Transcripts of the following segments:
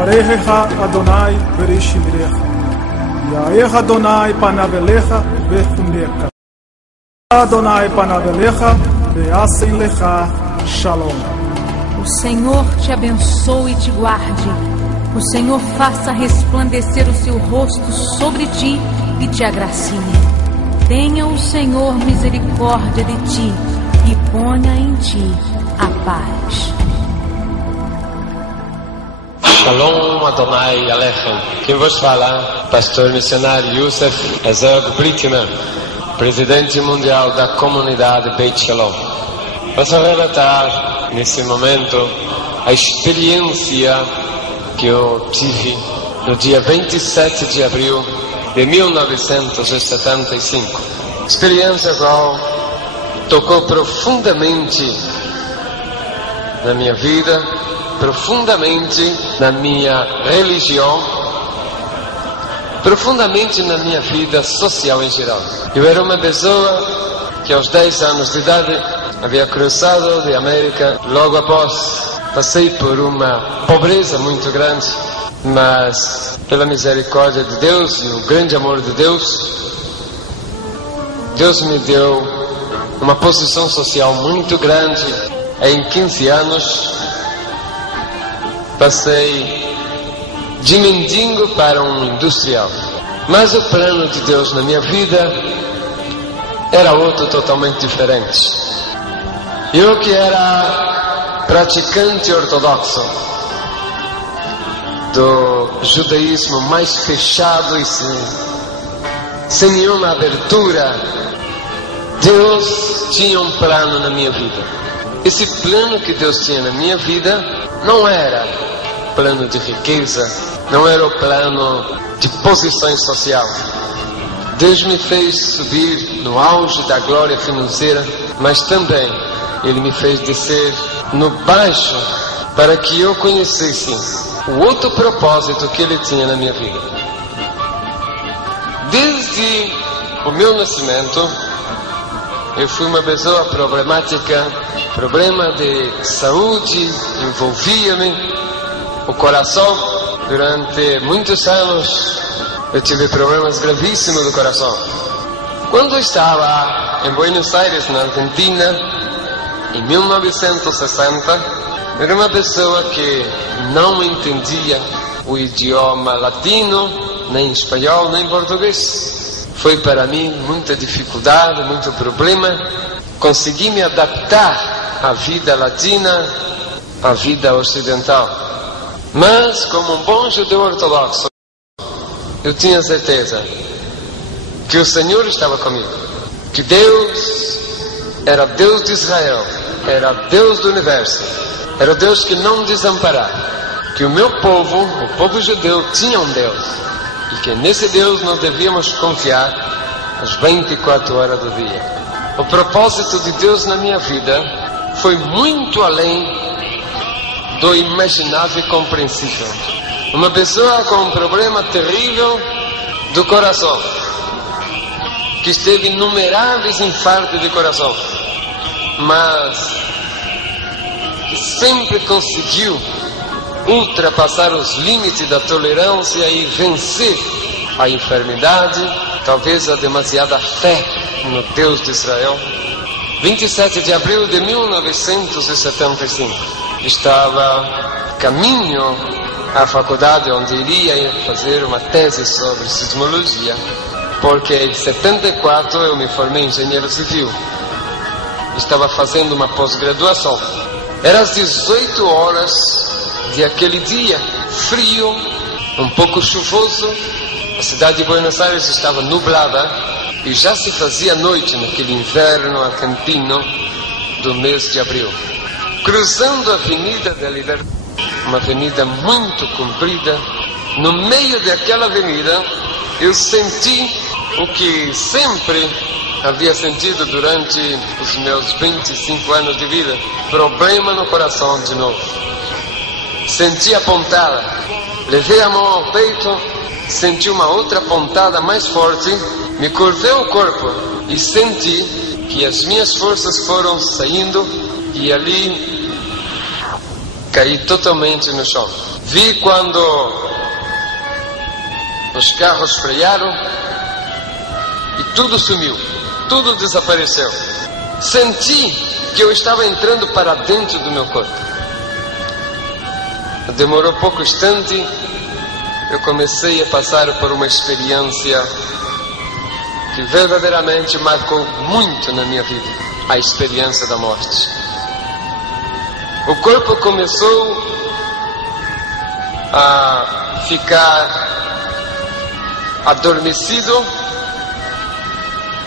Yivarechecha Adonai Bereshivrecha. Yaech Adonai panav elecha vechuneka. Adonai panav elecha ve'asen lecha shalom. O Senhor te abençoe e te guarde. O Senhor faça resplandecer o seu rosto sobre ti e te agracie. Tenha o Senhor misericórdia de ti e ponha em ti a paz. Shalom Adonai Alechem. Quem vos fala, pastor missionário Youssef Herzog Brickman, presidente mundial da comunidade Beit Shalom. Posso relatar nesse momento a experiência que eu tive no dia 27 de abril de 1975. Experiência qual tocou profundamente na minha vida, profundamente na minha religião, profundamente na minha vida social em geral. Eu era uma pessoa que aos 10 anos de idade havia cruzado de América. Logo após passei por uma pobreza muito grande, mas pela misericórdia de Deus e o grande amor de Deus, Deus me deu uma posição social muito grande. Em 15 anos passei de mendigo para um industrial. Mas o plano de Deus na minha vida era outro, totalmente diferente. Eu que era praticante ortodoxo do judaísmo mais fechado e sem nenhuma abertura, Deus tinha um plano na minha vida. Esse plano que Deus tinha na minha vida não era plano de riqueza, não era o plano de posição social. Deus me fez subir no auge da glória financeira, mas também Ele me fez descer no baixo para que eu conhecesse o outro propósito que Ele tinha na minha vida. Desde o meu nascimento, eu fui uma pessoa problemática, problema de saúde envolvia-me, o coração. Durante muitos anos eu tive problemas gravíssimos do coração. Quando estava em Buenos Aires, na Argentina, em 1960, era uma pessoa que não entendia o idioma latino, nem espanhol, nem português. Foi para mim muita dificuldade, muito problema. Consegui me adaptar à vida latina, à vida ocidental. Mas, como um bom judeu ortodoxo, eu tinha certeza que o Senhor estava comigo, que Deus era Deus de Israel, era Deus do universo, era o Deus que não desamparava, que o meu povo, o povo judeu, tinha um Deus, e que nesse Deus nós devíamos confiar as 24 horas do dia. O propósito de Deus na minha vida foi muito além do imaginável e compreensível. Uma pessoa com um problema terrível do coração, que teve inumeráveis infartos de coração, mas sempre conseguiu ultrapassar os limites da tolerância e vencer a enfermidade, talvez a demasiada fé no Deus de Israel. 27 de abril de 1975. Estava caminho à faculdade onde iria fazer uma tese sobre sismologia, porque em 74 eu me formei engenheiro civil. Estava fazendo uma pós-graduação. Era às 18 horas de aquele dia, frio, um pouco chuvoso. A cidade de Buenos Aires estava nublada e já se fazia noite naquele inverno argentino do mês de abril. Cruzando a Avenida da Liberdade, uma avenida muito comprida, no meio daquela avenida eu senti o que sempre havia sentido durante os meus 25 anos de vida: problema no coração de novo. Senti a pontada, levei a mão ao peito, senti uma outra pontada mais forte, me curvei o corpo e senti que as minhas forças foram saindo e ali caí totalmente no chão. Vi quando os carros frearam e tudo sumiu, tudo desapareceu. Senti que eu estava entrando para dentro do meu corpo. Demorou pouco instante, eu comecei a passar por uma experiência que verdadeiramente marcou muito na minha vida, a experiência da morte. O corpo começou a ficar adormecido.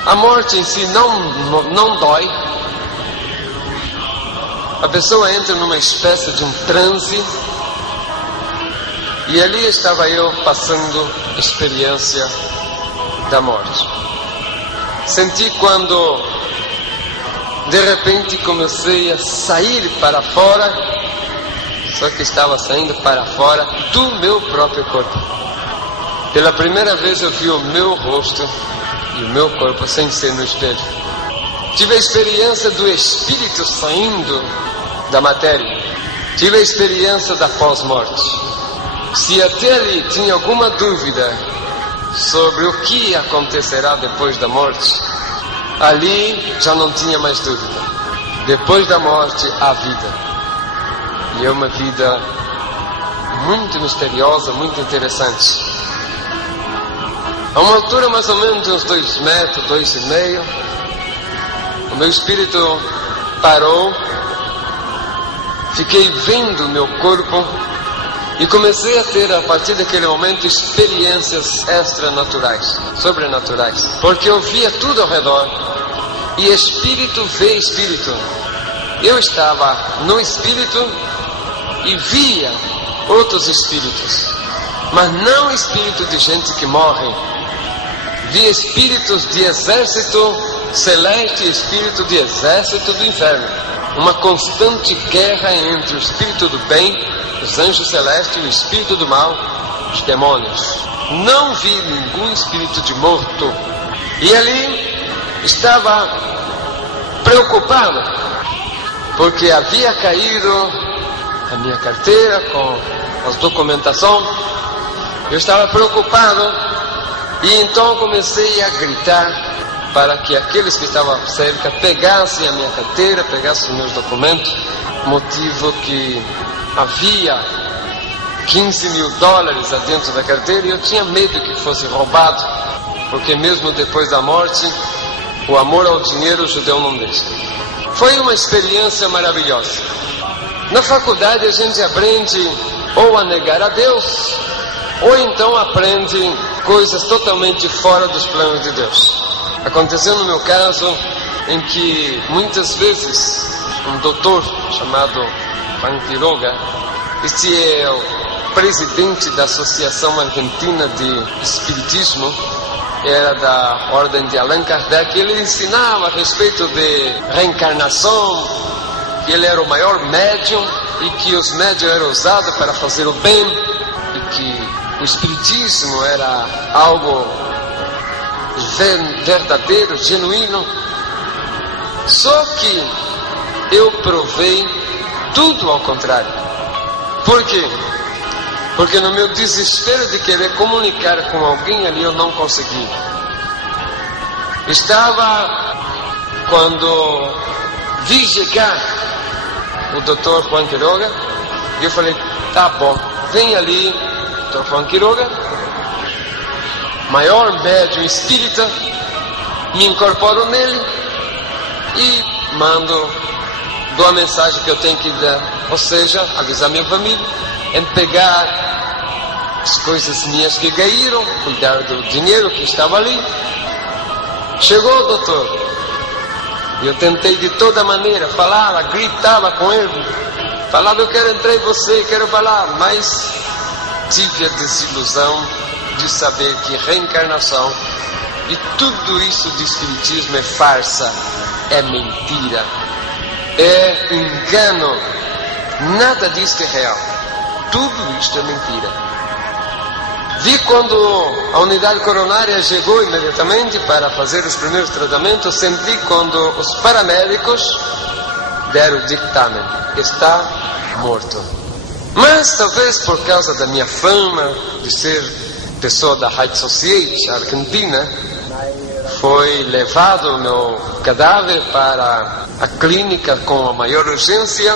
A morte em si não dói. A pessoa entra numa espécie de um transe. E ali estava eu passando a experiência da morte. Senti quando de repente comecei a sair para fora, só que estava saindo para fora do meu próprio corpo. Pela primeira vez eu vi o meu rosto e o meu corpo sem ser no espelho. Tive a experiência do espírito saindo da matéria. Tive a experiência da pós-morte. Se até ali tinha alguma dúvida sobre o que acontecerá depois da morte, ali já não tinha mais dúvida. Depois da morte, há vida. E é uma vida muito misteriosa, muito interessante. A uma altura mais ou menos de uns 2 metros, 2,5, o meu espírito parou, fiquei vendo o meu corpo e comecei a ter, a partir daquele momento, experiências extranaturais, sobrenaturais, porque eu via tudo ao redor e espírito vê espírito. Eu estava no espírito e via outros espíritos, mas não espírito de gente que morre. Via espíritos de exército celeste e espírito de exército do inferno. Uma constante guerra entre o espírito do bem, os anjos celestes, e o espírito do mal, os demônios. Não vi nenhum espírito de morto. E ali estava preocupado, porque havia caído a minha carteira com as documentações. Eu estava preocupado. E então comecei a gritar para que aqueles que estavam cerca pegassem a minha carteira, pegassem os meus documentos, motivo que havia $15.000 dentro da carteira e eu tinha medo que fosse roubado, porque mesmo depois da morte, o amor ao dinheiro o judeu não deixa. Foi uma experiência maravilhosa. Na faculdade a gente aprende ou a negar a Deus, ou então aprende coisas totalmente fora dos planos de Deus. Aconteceu no meu caso em que muitas vezes um doutor chamado Juan Quiroga, este é o presidente da Associação Argentina de Espiritismo, era da ordem de Allan Kardec. Ele ensinava a respeito de reencarnação, que ele era o maior médium e que os médiums eram usados para fazer o bem e que o espiritismo era algo verdadeiro, genuíno. Só que eu provei tudo ao contrário. Por quê? Porque no meu desespero de querer comunicar com alguém ali, eu não consegui. Estava quando vi chegar o Dr. Juan Quiroga e eu falei, tá bom, vem ali Dr. Juan Quiroga, maior médium espírita, me incorporo nele e dou a mensagem que eu tenho que dar, ou seja, avisar minha família, em pegar as coisas minhas que caíram, cuidar do dinheiro que estava ali. Chegou o doutor, e eu tentei de toda maneira, falava, gritava com ele, falava, eu quero entrar em você, quero falar, mas tive a desilusão de saber que reencarnação e tudo isso de espiritismo é farsa, é mentira, é engano, nada disso é real, tudo isto é mentira. Vi quando a unidade coronária chegou imediatamente para fazer os primeiros tratamentos, senti quando os paramédicos deram o dictamen, está morto. Mas talvez por causa da minha fama de ser pessoa da High Society Argentina, foi levado o meu cadáver para a clínica com a maior urgência,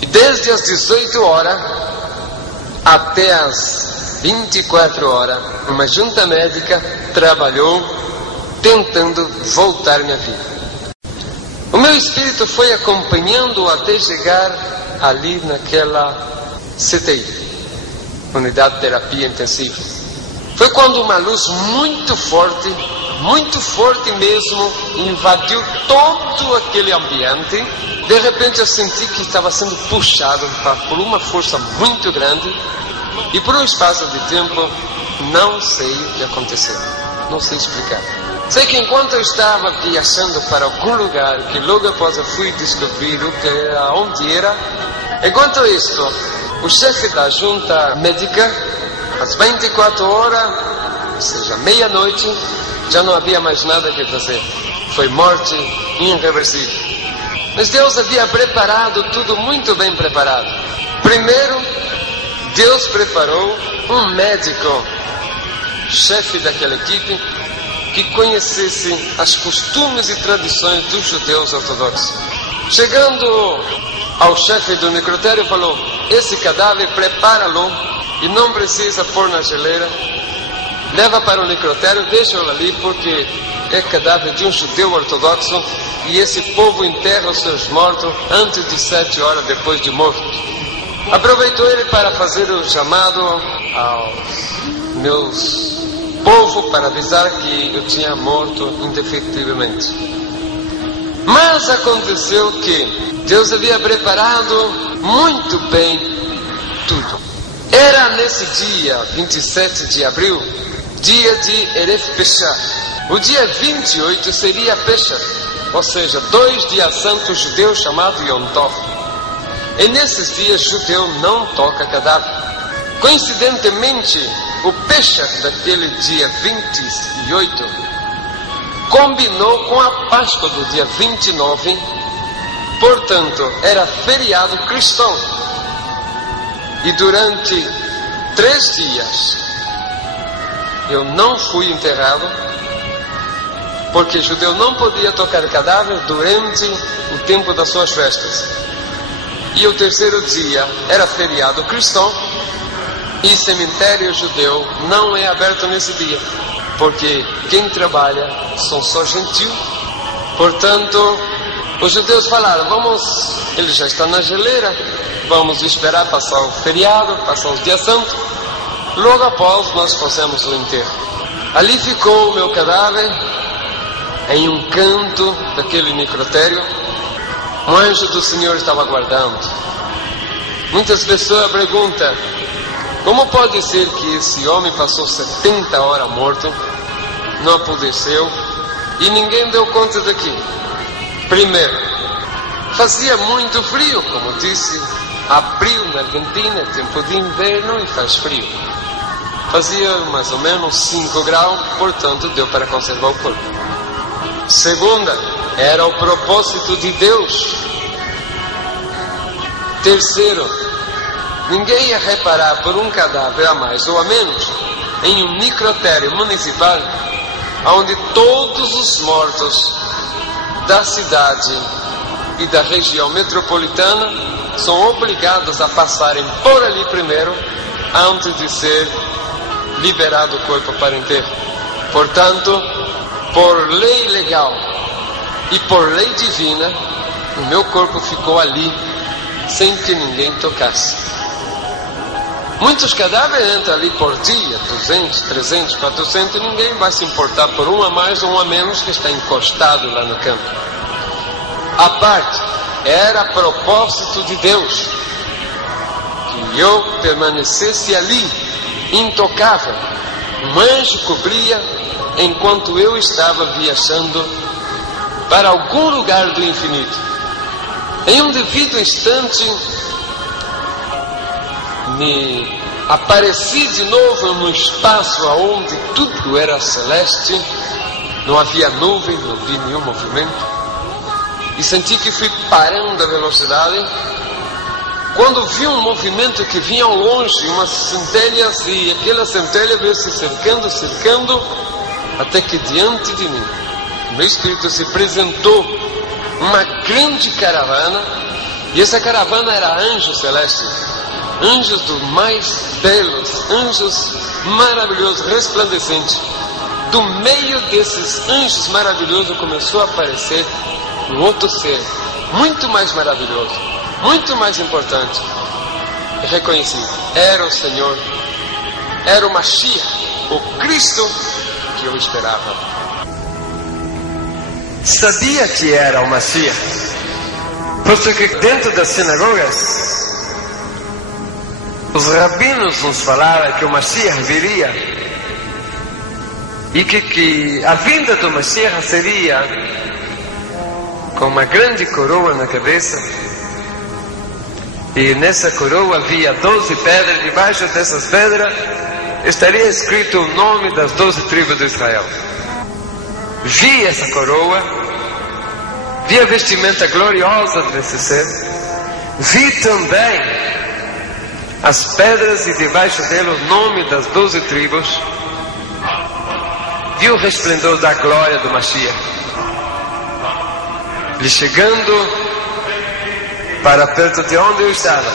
e desde as 18 horas até as 24 horas, uma junta médica trabalhou tentando voltar minha vida. O meu espírito foi acompanhando até chegar ali naquela CTI, Unidade de Terapia Intensiva. Foi quando uma luz muito forte mesmo, invadiu todo aquele ambiente. De repente eu senti que estava sendo puxado por uma força muito grande, e por um espaço de tempo não sei o que aconteceu, não sei explicar. Sei que enquanto eu estava viajando para algum lugar, que logo após eu fui descobrir onde era, enquanto isto, o chefe da junta médica, às 24 horas, ou seja, meia-noite, já não havia mais nada que fazer. Foi morte irreversível. Mas Deus havia preparado tudo muito bem preparado. Primeiro, Deus preparou um médico, chefe daquela equipe, que conhecesse as costumes e tradições dos judeus ortodoxos. Chegando ao chefe do necrotério, falou: esse cadáver prepara-lo e não precisa pôr na geleira. Leva para o necrotério, deixa-o ali, porque é cadáver de um judeu ortodoxo e esse povo enterra os seus mortos antes de 7 horas depois de morto. Aproveitou ele para fazer o chamado aos meus povo para avisar que eu tinha morto indefetivelmente. Mas aconteceu que Deus havia preparado muito bem tudo. Era nesse dia 27 de abril, dia de Erev Pesach. O dia 28 seria Pesach, ou seja, 2 dias santos judeus chamados Yom Tov. E nesses dias judeu não toca cadáver. Coincidentemente, o Pesach daquele dia 28 combinou com a Páscoa do dia 29, portanto, era feriado cristão. E durante 3 dias eu não fui enterrado, porque judeu não podia tocar cadáver durante o tempo das suas festas. E o 3º dia era feriado cristão, e cemitério judeu não é aberto nesse dia, porque quem trabalha são só gentios. Portanto, os judeus falaram: ele já está na geleira, vamos esperar passar o feriado, passar os dias santos, logo após nós fazemos o enterro. Ali ficou o meu cadáver, em um canto daquele necrotério. Um anjo do Senhor estava aguardando. Muitas pessoas perguntam: como pode ser que esse homem passou 70 horas morto, não apodreceu e ninguém deu conta daquilo? Primeiro, fazia muito frio, como disse, abril na Argentina é tempo de inverno e faz frio. Fazia mais ou menos 5 graus, portanto deu para conservar o corpo. Segunda, era o propósito de Deus. Terceiro, ninguém ia reparar por um cadáver a mais ou a menos em um necrotério municipal, onde todos os mortos da cidade e da região metropolitana são obrigados a passarem por ali primeiro, antes de ser liberado o corpo para enterro. Portanto, por lei legal e por lei divina, o meu corpo ficou ali, sem que ninguém tocasse. Muitos cadáveres entram ali por dia, 200, 300, 400, e ninguém vai se importar por um a mais ou um a menos que está encostado lá no campo. A parte, era propósito de Deus que eu permanecesse ali, intocável. Um anjo cobria enquanto eu estava viajando para algum lugar do infinito. Em um devido instante, me apareci de novo no espaço onde tudo era celeste, não havia nuvem, não vi nenhum movimento, e senti que fui parando a velocidade quando viu um movimento que vinha ao longe, umas centelhas, e aquela centelha veio se cercando, até que diante de mim, no meu espírito, se apresentou uma grande caravana, e essa caravana era anjos celestes, anjos dos mais belos, anjos maravilhosos, resplandecentes. Do meio desses anjos maravilhosos começou a aparecer um outro ser, muito mais maravilhoso, muito mais importante. Eu reconheci, era o Senhor, era o Mashiach, o Cristo que eu esperava. Sabia que era o Mashiach, porque dentro das sinagogas, os rabinos nos falaram que o Mashiach viria, e que a vinda do Mashiach seria com uma grande coroa na cabeça, e nessa coroa havia 12 pedras, debaixo dessas pedras estaria escrito o nome das 12 tribos de Israel. Vi essa coroa, vi a vestimenta gloriosa desse ser, vi também as pedras e debaixo dela o nome das 12 tribos, vi o resplendor da glória do Mashiach. E chegando para perto de onde eu estava,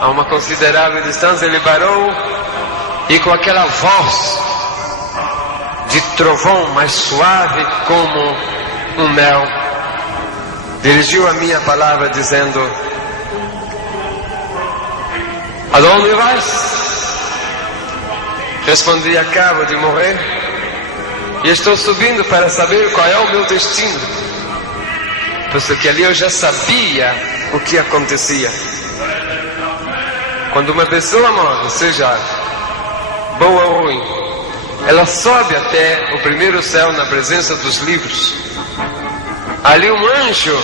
a uma considerável distância, ele parou e com aquela voz de trovão mais suave como um mel, dirigiu a minha palavra dizendo: aonde vais? Respondi: acabo de morrer e estou subindo para saber qual é o meu destino, porque ali eu já sabia o que acontecia. Quando uma pessoa morre, seja boa ou ruim, ela sobe até o primeiro céu na presença dos livros. Ali um anjo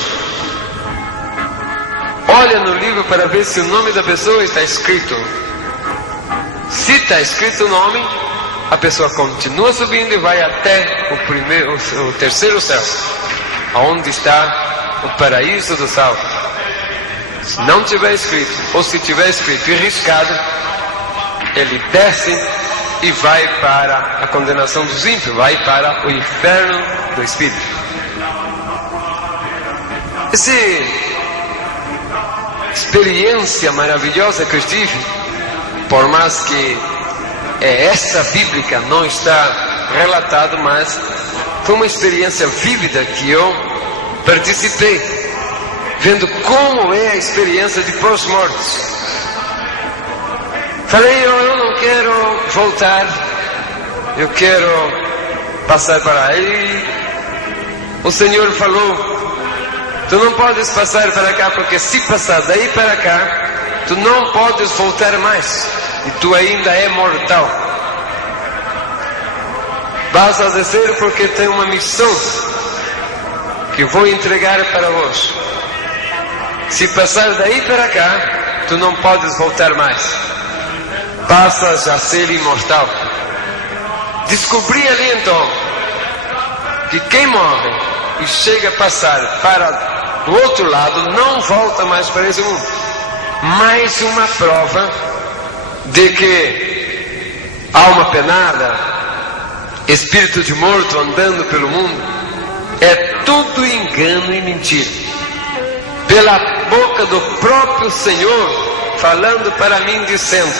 olha no livro para ver se o nome da pessoa está escrito. Se está escrito o nome, a pessoa continua subindo e vai até o terceiro céu, onde está o paraíso do salvo. Se não tiver escrito, ou se tiver escrito e riscado, ele desce e vai para a condenação dos ímpios, vai para o inferno do Espírito. Essa experiência maravilhosa que eu tive, por mais que essa bíblica não está relatado, mas foi uma experiência vívida que eu participei, vendo como é a experiência de pós-morte. Falei: eu não quero voltar, eu quero passar para aí. O Senhor falou: tu não podes passar para cá, porque se passar daí para cá, tu não podes voltar mais, e tu ainda é mortal. Vas a descer porque tem uma missão que vou entregar para vós. Se passar daí para cá, tu não podes voltar mais, passas a ser imortal. Descobri ali então que quem morre e chega a passar para o outro lado não volta mais para esse mundo. Mais uma prova de que alma penada, espírito de morto andando pelo mundo, é tudo engano e mentira. Pela boca do próprio Senhor falando para mim, dizendo: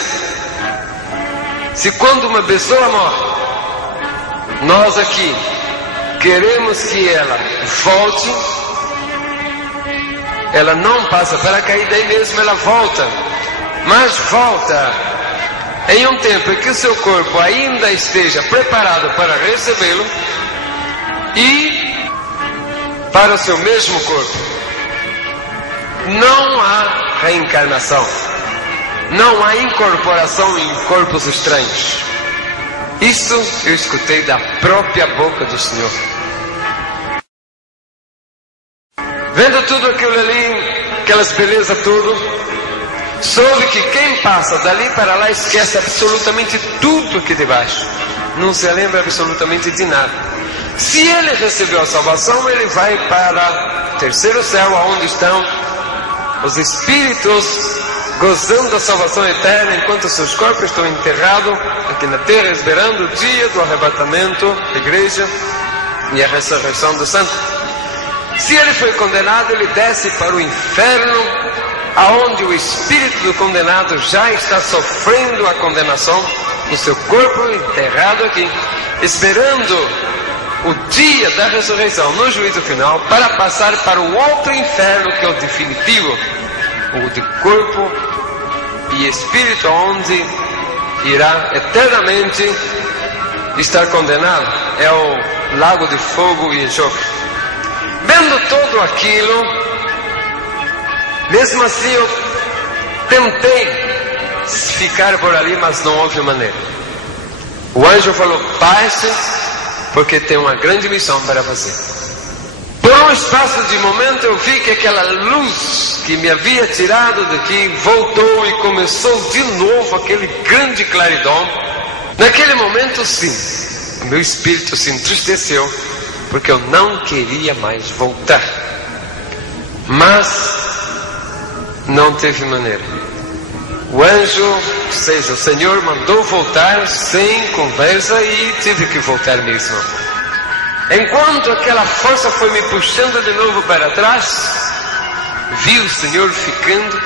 se quando uma pessoa morre, nós aqui queremos que ela volte, ela não passa para cair, daí mesmo ela volta, mas volta em um tempo em que o seu corpo ainda esteja preparado para recebê-lo e para o seu mesmo corpo. Não há reencarnação, não há incorporação em corpos estranhos. Isso eu escutei da própria boca do Senhor. Vendo tudo aquilo ali, aquelas belezas tudo, soube que quem passa dali para lá esquece absolutamente tudo aqui debaixo, não se lembra absolutamente de nada. Se ele recebeu a salvação, ele vai para o terceiro céu, onde estão os espíritos gozando da salvação eterna, enquanto seus corpos estão enterrados aqui na terra, esperando o dia do arrebatamento da igreja e a ressurreição do santo. Se ele foi condenado, ele desce para o inferno, aonde o espírito do condenado já está sofrendo a condenação, o seu corpo enterrado aqui, esperando o dia da ressurreição no juízo final, para passar para o outro inferno, que é o definitivo, o de corpo e espírito, onde irá eternamente estar condenado. É o lago de fogo e enxofre. Vendo tudo aquilo, mesmo assim eu tentei ficar por ali, mas não houve maneira. O anjo falou: passe, porque tem uma grande missão para fazer. Por um espaço de momento eu vi que aquela luz que me havia tirado daqui voltou e começou de novo aquele grande claridão. Naquele momento, sim, o meu espírito se entristeceu, porque eu não queria mais voltar. Mas não teve maneira. O anjo, ou seja, o Senhor mandou voltar sem conversa e tive que voltar mesmo. Enquanto aquela força foi me puxando de novo para trás, vi o Senhor ficando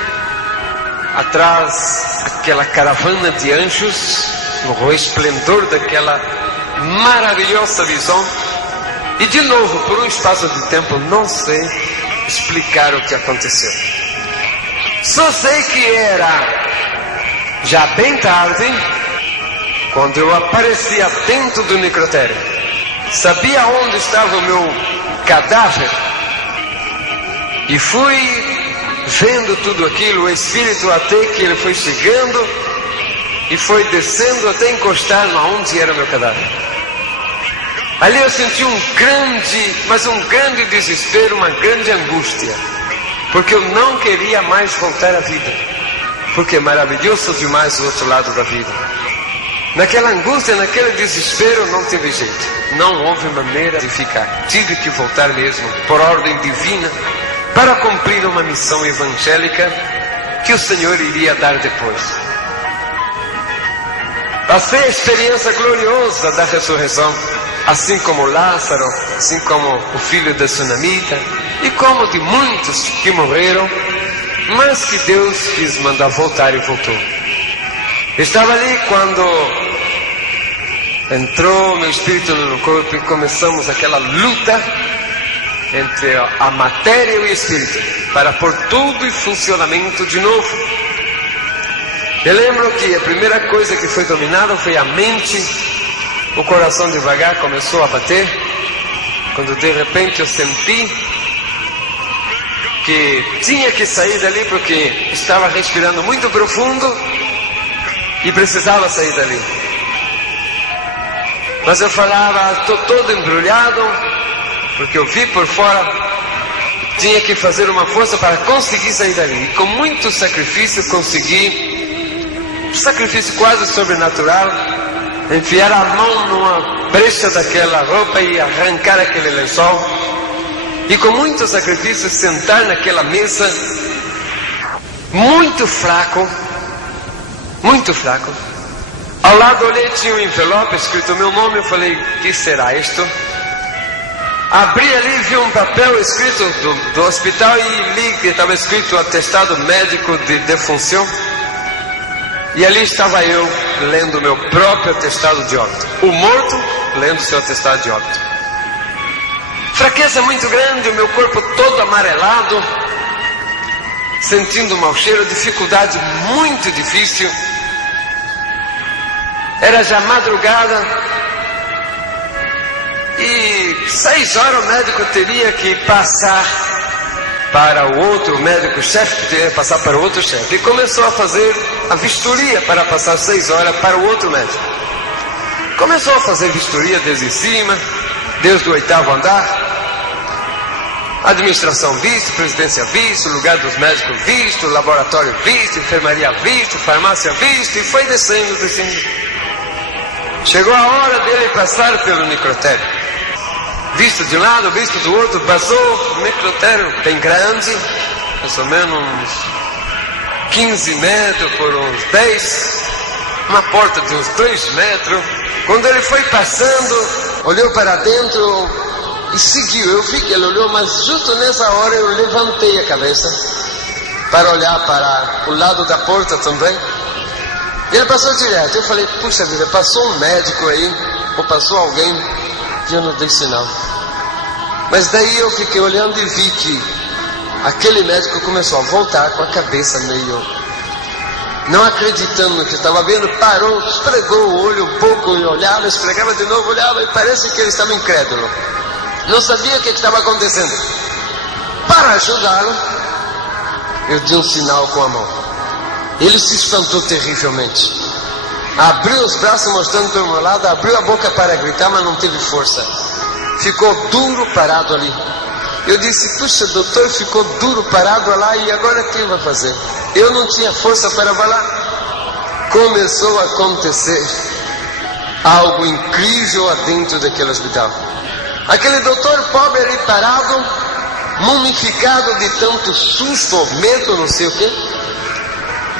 atrás daquela caravana de anjos, no esplendor daquela maravilhosa visão. E de novo, por um espaço de tempo, não sei explicar o que aconteceu. Só sei que era já bem tarde, quando eu aparecia dentro do necrotério. Sabia onde estava o meu cadáver, e fui vendo tudo aquilo, o espírito, até que ele foi chegando e foi descendo até encostar onde era o meu cadáver. Ali eu senti um grande desespero, uma grande angústia, porque eu não queria mais voltar à vida, porque é maravilhoso demais o outro lado da vida. Naquela angústia, naquele desespero, não teve jeito, não houve maneira de ficar. Tive que voltar mesmo, por ordem divina, para cumprir uma missão evangélica que o Senhor iria dar depois. Passei a experiência gloriosa da ressurreição, assim como Lázaro, assim como o filho da Sunamita, e como de muitos que morreram, mas que Deus quis mandar voltar e voltou. Estava ali quando entrou meu espírito no meu corpo e começamos aquela luta entre a matéria e o espírito para pôr tudo em funcionamento de novo. Eu lembro que a primeira coisa que foi dominada foi a mente. O coração devagar começou a bater, quando de repente eu senti que tinha que sair dali, porque estava respirando muito profundo e precisava sair dali. Mas eu falava: estou todo embrulhado, porque eu vi por fora, tinha que fazer uma força para conseguir sair dali. E com muito sacrifício consegui, um sacrifício quase sobrenatural, enfiar a mão numa brecha daquela roupa e arrancar aquele lençol. E com muito sacrifício sentar naquela mesa, muito fraco. Ao lado olhei, tinha um envelope escrito meu nome. Eu falei: o que será isto? Abri ali, vi um papel escrito do hospital e li que estava escrito atestado médico de defunção. E ali estava eu lendo meu próprio atestado de óbito. O morto lendo seu atestado de óbito. Fraqueza muito grande, o meu corpo todo amarelado, sentindo mau cheiro, dificuldade muito difícil. Era já madrugada e 6 horas o médico teria que passar para o outro médico chefe, teria que passar para o outro chefe. E começou a fazer a vistoria para passar 6 horas para o outro médico. Começou a fazer vistoria desde cima, desde o 8º andar. Administração visto, presidência visto, lugar dos médicos visto, laboratório visto, enfermaria visto, farmácia visto, e foi descendo. Chegou a hora dele passar pelo necrotério. Visto de um lado, visto do outro, passou o necrotério bem grande, mais ou menos uns 15 metros por uns 10, uma porta de uns 2 metros. Quando ele foi passando, olhou para dentro e seguiu. Eu vi que ele olhou, mas justo nessa hora eu levantei a cabeça para olhar para o lado da porta também. E ele passou direto. Eu falei, puxa vida, passou um médico aí, ou passou alguém, e eu não dei sinal. Mas daí eu fiquei olhando e vi que aquele médico começou a voltar com a cabeça meio não acreditando no que estava vendo, parou, esfregou o olho um pouco e olhava, esfregava de novo, olhava, e parece que ele estava incrédulo. Não sabia o que estava acontecendo. Para ajudá-lo, eu dei um sinal com a mão. Ele se espantou terrivelmente. Abriu os braços mostrando para o meu lado, abriu a boca para gritar, mas não teve força. Ficou duro parado ali. Eu disse, puxa, doutor, ficou duro parado lá, e agora o que vai fazer? Eu não tinha força para falar. Começou a acontecer algo incrível dentro daquele hospital. Aquele doutor pobre ali parado, mumificado de tanto susto, medo, não sei o quê.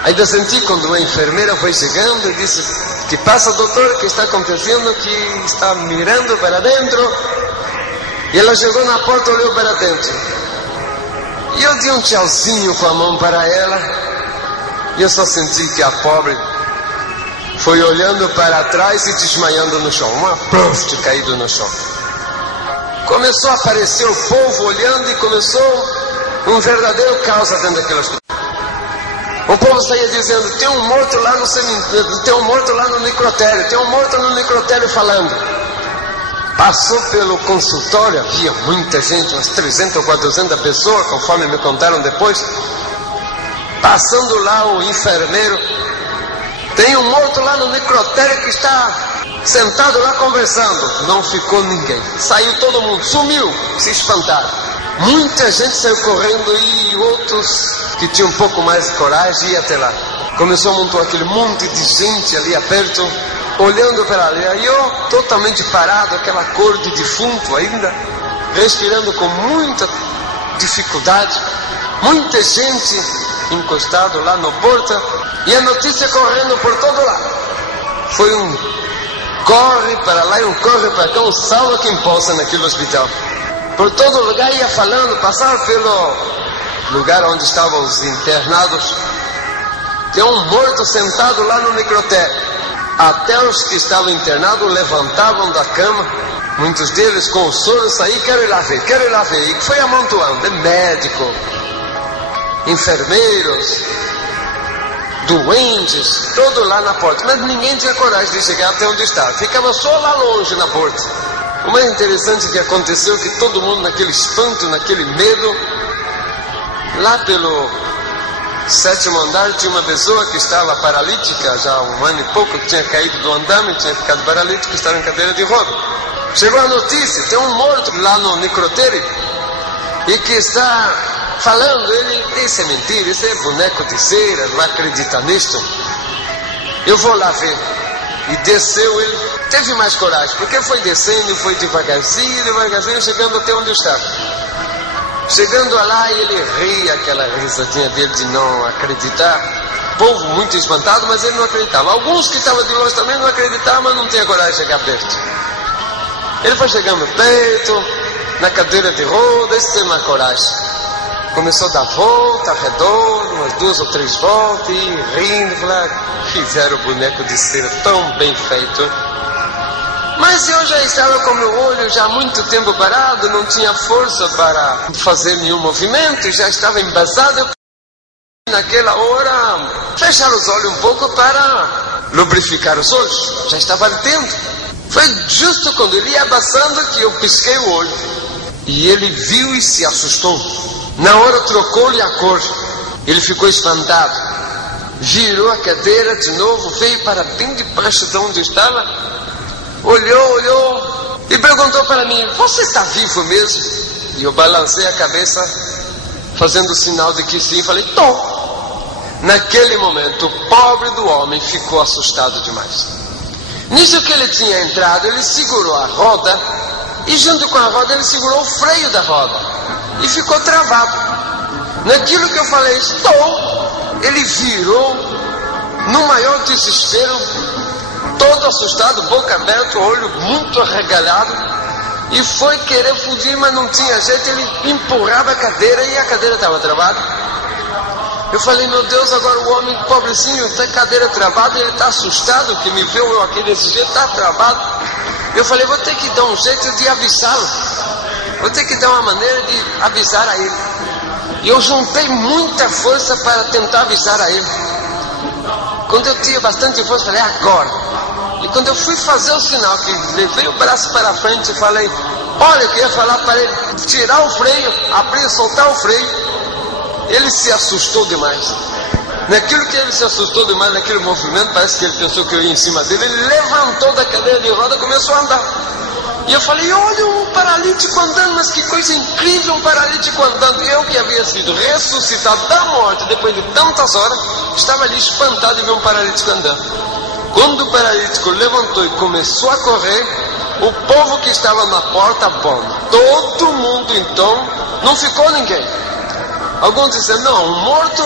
Ainda senti quando a enfermeira foi chegando e disse, que passa, doutor, o que está acontecendo? Que está mirando para dentro. E ela chegou na porta, olhou para dentro. E eu dei um tchauzinho com a mão para ela. E eu só senti que a pobre foi olhando para trás e desmaiando no chão. Um aprosto caído no chão. Começou a aparecer o povo olhando e começou um verdadeiro caos dentro daquele hospital. O povo saía dizendo, tem um morto lá no cemitério, tem um morto lá no necrotério, tem um morto no necrotério falando. Passou pelo consultório, havia muita gente, umas 300 ou 400 pessoas, conforme me contaram depois. Passando lá o enfermeiro, tem um morto lá no necrotério que está sentado lá conversando. Não ficou ninguém, saiu todo mundo, sumiu, se espantaram. Muita gente saiu correndo e outros que tinham um pouco mais de coragem iam até lá. Começou a montar aquele monte de gente ali perto, olhando para ali. Aí eu, totalmente parado, aquela cor de defunto ainda, respirando com muita dificuldade. Muita gente encostado lá no porta e a notícia correndo por todo lado. Foi um corre para lá e um corre para cá, um salva quem possa naquele hospital. Por todo lugar ia falando, passava pelo lugar onde estavam os internados. Tem um morto sentado lá no necrotério. Até os que estavam internados levantavam da cama. Muitos deles com o soro saíram, quero ir lá ver, quero ir lá ver. E foi amontoando, médico, enfermeiros, doentes, todo lá na porta. Mas ninguém tinha coragem de chegar até onde estava. Ficava só lá longe na porta. O mais interessante que aconteceu é que todo mundo naquele espanto, naquele medo, lá pelo 7º andar tinha uma pessoa que estava paralítica, já há 1 ano e pouco, que tinha caído do andame, tinha ficado paralítico, estava em cadeira de roda. Chegou a notícia, tem um morto lá no necrotério e que está falando, ele, isso é mentira, isso é boneco de cera, não acredita nisto. Eu vou lá ver. E desceu, ele teve mais coragem, porque foi descendo e foi devagarzinho, chegando até onde eu estava. Chegando lá, ele ria, aquela risadinha dele de não acreditar. O povo muito espantado, mas ele não acreditava. Alguns que estavam de longe também não acreditavam, mas não tinha coragem de chegar perto. Ele foi chegando perto, na cadeira de rodas, sem mais coragem. Começou a dar volta, redonda, umas 2 ou 3 voltas, e rindo, fizeram o boneco de cera tão bem feito. Mas eu já estava com meu olho já há muito tempo parado, não tinha força para fazer nenhum movimento, já estava embasado. Eu, naquela hora, fechar os olhos um pouco para lubrificar os olhos, já estava ardendo. Foi justo quando ele ia passando que eu pisquei o olho. E ele viu e se assustou. Na hora trocou-lhe a cor. Ele ficou espantado. Virou a cadeira de novo, veio para bem debaixo de onde eu estava. Olhou e perguntou para mim, você está vivo mesmo? E eu balancei a cabeça, fazendo o sinal de que sim. Falei, tô. Naquele momento, o pobre do homem ficou assustado demais. Nisso que ele tinha entrado, ele segurou a roda. E junto com a roda, ele segurou o freio da roda. E ficou travado. Naquilo que eu falei, estou, ele virou no maior desespero, todo assustado, boca aberta, olho muito arregalado, e foi querer fugir, mas não tinha jeito. Ele empurrava a cadeira e a cadeira estava travada. Eu falei, meu Deus, agora o homem pobrecinho está cadeira travada, ele está assustado, que me viu eu aqui desse jeito, está travado. Eu falei, vou ter que dar um jeito de avisá-lo, vou ter que dar uma maneira de avisar a ele. E eu juntei muita força para tentar avisar a ele. Quando eu tinha bastante força, falei, agora. E quando eu fui fazer o sinal, que levei o braço para frente e falei, olha, eu queria falar para ele tirar o freio, abrir, soltar o freio. Ele se assustou demais. Naquilo que ele se assustou demais, naquele movimento, parece que ele pensou que eu ia em cima dele. Ele levantou da cadeira de roda e começou a andar. E eu falei, olha um paralítico andando, mas que coisa incrível, um paralítico andando. Eu que havia sido ressuscitado da morte depois de tantas horas, estava ali espantado de ver um paralítico andando. Quando o paralítico levantou e começou a correr, o povo que estava na porta, bom, todo mundo então, não ficou ninguém. Alguns dizem, não, um morto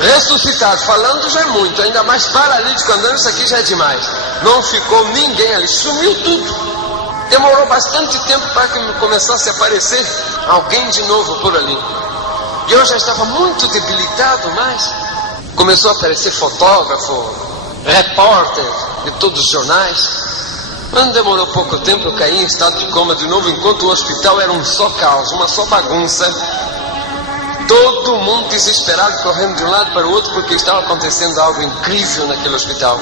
ressuscitado, falando já é muito, ainda mais paralítico andando, isso aqui já é demais. Não ficou ninguém ali, sumiu tudo. Demorou bastante tempo para que começasse a aparecer alguém de novo por ali. E eu já estava muito debilitado, mas começou a aparecer fotógrafo, repórter de todos os jornais. Mas não demorou pouco tempo, eu caí em estado de coma de novo, enquanto o hospital era um só caos, uma só bagunça. Todo mundo desesperado, correndo de um lado para o outro, porque estava acontecendo algo incrível naquele hospital.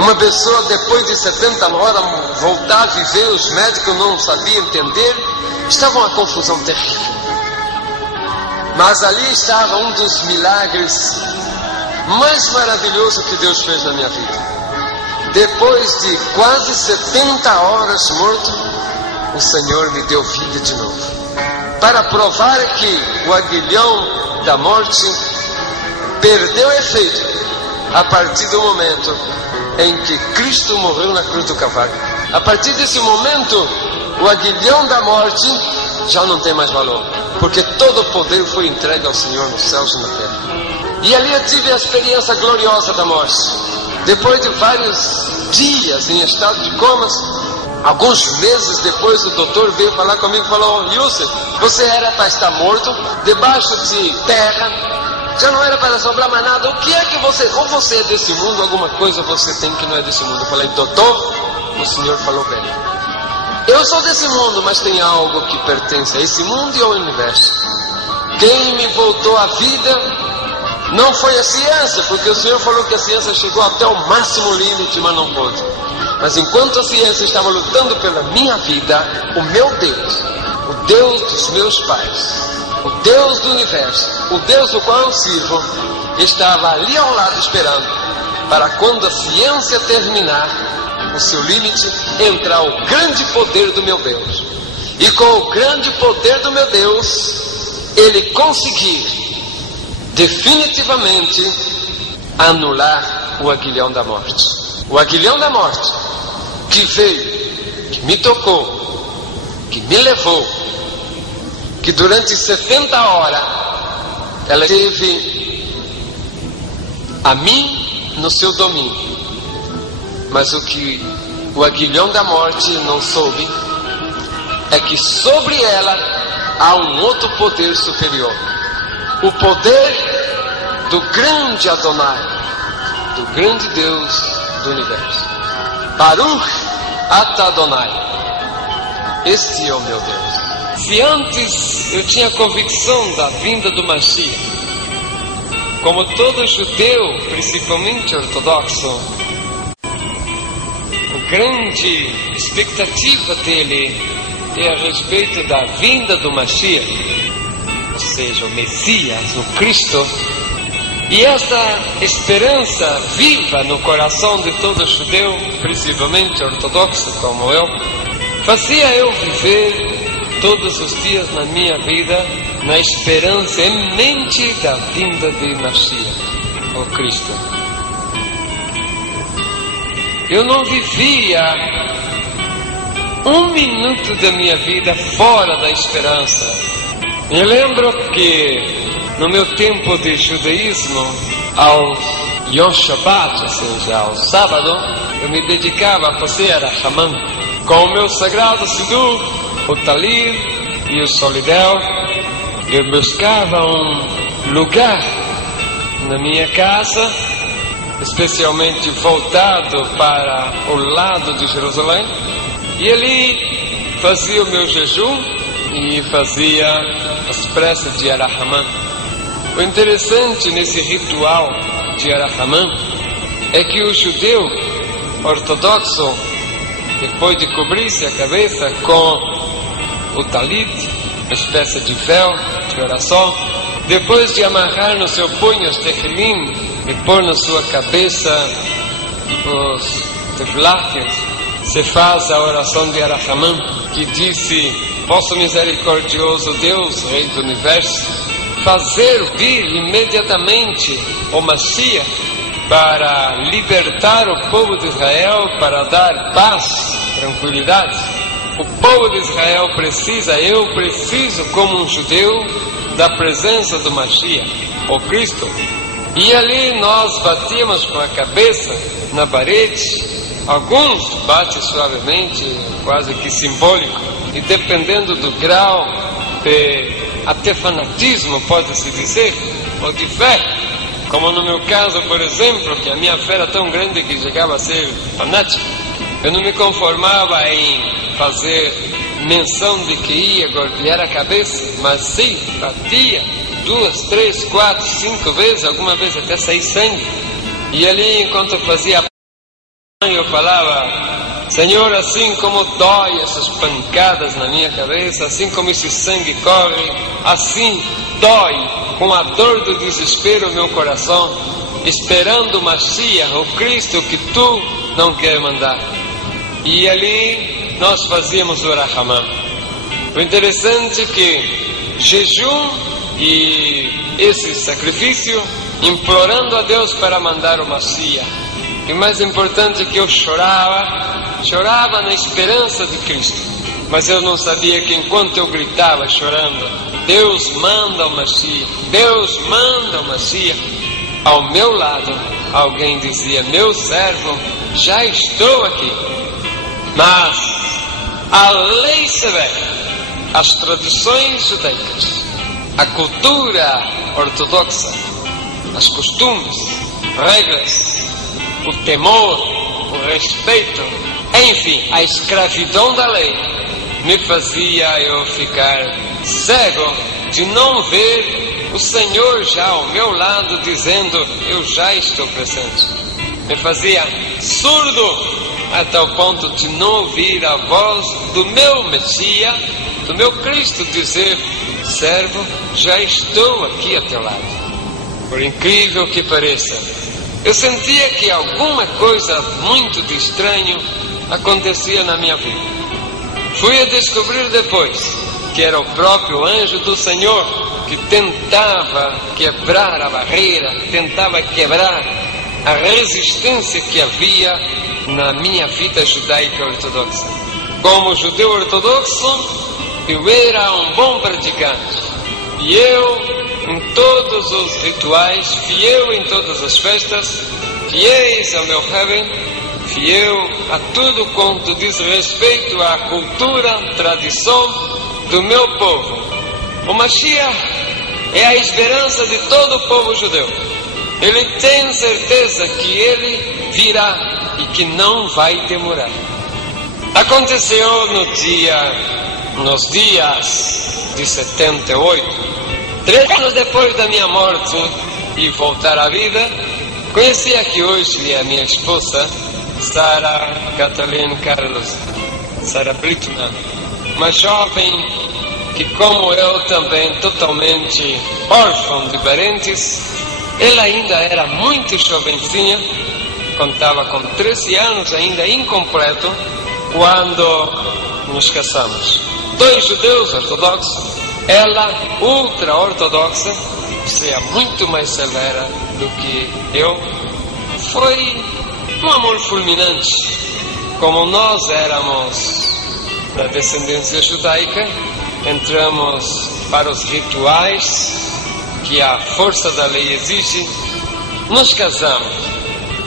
Uma pessoa, depois de 70 horas, voltar a viver, os médicos não sabiam entender, estava uma confusão terrível. Mas ali estava um dos milagres mais maravilhosos que Deus fez na minha vida. Depois de quase 70 horas morto, o Senhor me deu vida de novo. Para provar que o aguilhão da morte perdeu efeito a partir do momento em que Cristo morreu na cruz do Calvário. A partir desse momento, o aguilhão da morte já não tem mais valor, porque todo o poder foi entregue ao Senhor nos céus e na terra. E ali eu tive a experiência gloriosa da morte. Depois de vários dias em estado de comas, alguns meses depois, o doutor veio falar comigo e falou, Yusuf, você era para estar morto, debaixo de terra, já não era para sobrar mais nada. O que é que você, ou você é desse mundo, alguma coisa você tem que não é desse mundo. Eu falei, doutor, o senhor falou bem. Eu sou desse mundo, mas tem algo que pertence a esse mundo e ao universo. Quem me voltou à vida não foi a ciência, porque o senhor falou que a ciência chegou até o máximo limite, mas não pôde. Mas enquanto a ciência estava lutando pela minha vida, o meu Deus, o Deus dos meus pais, o Deus do universo, o Deus do qual eu sirvo, estava ali ao lado esperando, para quando a ciência terminar o seu limite, entrar o grande poder do meu Deus. E com o grande poder do meu Deus, ele conseguir definitivamente anular o aguilhão da morte. O aguilhão da morte que veio, que me tocou, que me levou, que durante 70 horas ela teve a mim no seu domínio. Mas o que o aguilhão da morte não soube é que sobre ela há um outro poder superior. O poder do grande Adonai, do grande Deus do universo. Baruch Ata Adonai. Este é o meu Deus. Se antes eu tinha convicção da vinda do Mashiach, como todo judeu, principalmente ortodoxo, a grande expectativa dele é a respeito da vinda do Mashiach, ou seja, o Messias, o Cristo. E essa esperança viva no coração de todo judeu, principalmente ortodoxo como eu, fazia eu viver todos os dias na minha vida na esperança iminente da vinda de Mashiach, o Cristo. Eu não vivia um minuto da minha vida fora da esperança Me lembro que no meu tempo de judaísmo, ao Yom Shabbat, ou seja, ao sábado, eu me dedicava a fazer Arachamã com o meu sagrado Sidur, o Talir e o Solidel. Eu buscava um lugar na minha casa, especialmente voltado para o lado de Jerusalém, e ali fazia o meu jejum e fazia as preces de Arachamã. O interessante nesse ritual de Arachamã é que o judeu ortodoxo, depois de cobrir-se a cabeça com o talit, uma espécie de véu de oração, depois de amarrar no seu punho os tefilim e pôr na sua cabeça os teflaques, se faz a oração de Arachamã, que disse: vosso misericordioso Deus, Rei do Universo, fazer vir imediatamente o Mashiach para libertar o povo de Israel, para dar paz, tranquilidade. O povo de Israel precisa, eu preciso, como um judeu, da presença do Mashiach, o Cristo. E ali nós batíamos com a cabeça na parede, alguns batem suavemente, quase que simbólico, e dependendo do grau de até fanatismo, pode-se dizer, ou de fé, como no meu caso, por exemplo, que a minha fé era tão grande que chegava a ser fanático. Eu não me conformava em fazer menção de que ia golpear a cabeça, mas sim, batia 2, 3, 4, 5 vezes, alguma vez até sair sangue. E ali, enquanto eu fazia eu falava: Senhor, assim como dói essas pancadas na minha cabeça, assim como esse sangue corre, assim dói com a dor do desespero o meu coração, esperando o Mashiach, o Cristo que tu não quer mandar. E ali nós fazíamos o Arachamã. O interessante é que jejum e esse sacrifício, implorando a Deus para mandar o Mashiach. E mais importante é que eu chorava na esperança de Cristo. Mas eu não sabia que enquanto eu gritava chorando: Deus manda o Mashiach, Deus manda o Mashiach, ao meu lado alguém dizia: meu servo, já estou aqui. Mas a lei severa, as tradições judaicas, a cultura ortodoxa, os costumes, regras, o temor, o respeito, enfim, a escravidão da lei me fazia eu ficar cego de não ver o Senhor já ao meu lado dizendo: eu já estou presente. Me fazia surdo a tal ponto de não ouvir a voz do meu Messias, do meu Cristo dizer: servo, já estou aqui a teu lado. Por incrível que pareça, eu sentia que alguma coisa muito de estranho acontecia na minha vida. Fui a descobrir depois que era o próprio anjo do Senhor que tentava quebrar a barreira, tentava quebrar a resistência que havia na minha vida judaica ortodoxa. Como judeu ortodoxo, eu era um bom praticante. E eu, em todos os rituais, fiel em todas as festas, fiéis ao meu Rebbe, fiel a tudo quanto diz respeito à cultura, tradição do meu povo. O Mashiach é a esperança de todo o povo judeu. Ele tem certeza que ele virá e que não vai demorar. Aconteceu nos dias de 78, 3 anos depois da minha morte e voltar à vida, conheci a que hoje é a minha esposa, Sara Kathleen Carlos, Sara Britman, uma jovem que, como eu também, totalmente órfã de parentes. Ela ainda era muito jovenzinha, contava com 13 anos, ainda incompleto, quando nos casamos. 2 judeus ortodoxos, ela ultra-ortodoxa, ou seja, muito mais severa do que eu. Foi um amor fulminante. Como nós éramos da descendência judaica, entramos para os rituais que a força da lei exige, nos casamos.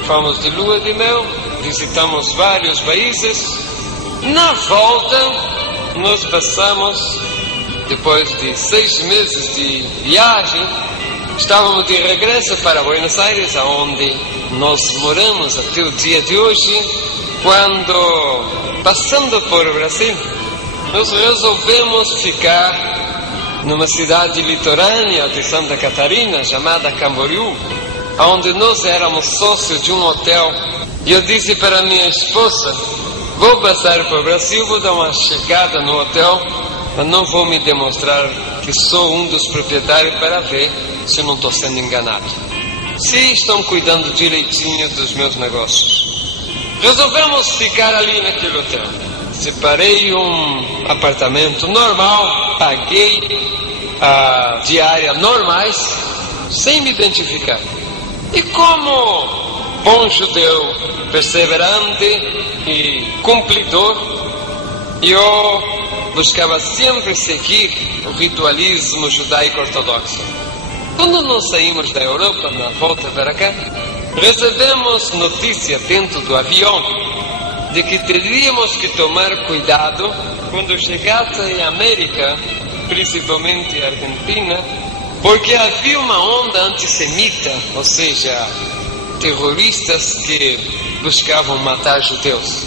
Fomos de lua de mel, visitamos vários países. Na volta, nós passamos, depois de 6 meses de viagem, estávamos de regresso para Buenos Aires, onde nós moramos até o dia de hoje. Quando, passando por Brasil, nós resolvemos ficar numa cidade litorânea de Santa Catarina, chamada Camboriú, onde nós éramos sócios de um hotel. E eu disse para minha esposa: vou passar para o Brasil, vou dar uma chegada no hotel, mas não vou me demonstrar que sou um dos proprietários para ver se eu não estou sendo enganado, se estão cuidando direitinho dos meus negócios. Resolvemos ficar ali naquele hotel. Separei um apartamento normal, paguei a diária normais, sem me identificar. E como bom judeu, perseverante e cumpridor, eu buscava sempre seguir o ritualismo judaico ortodoxo. Quando nós saímos da Europa, na volta para cá, recebemos notícia dentro do avião de que teríamos que tomar cuidado quando chegasse à América, principalmente a Argentina, porque havia uma onda antissemita, ou seja, terroristas que buscavam matar judeus.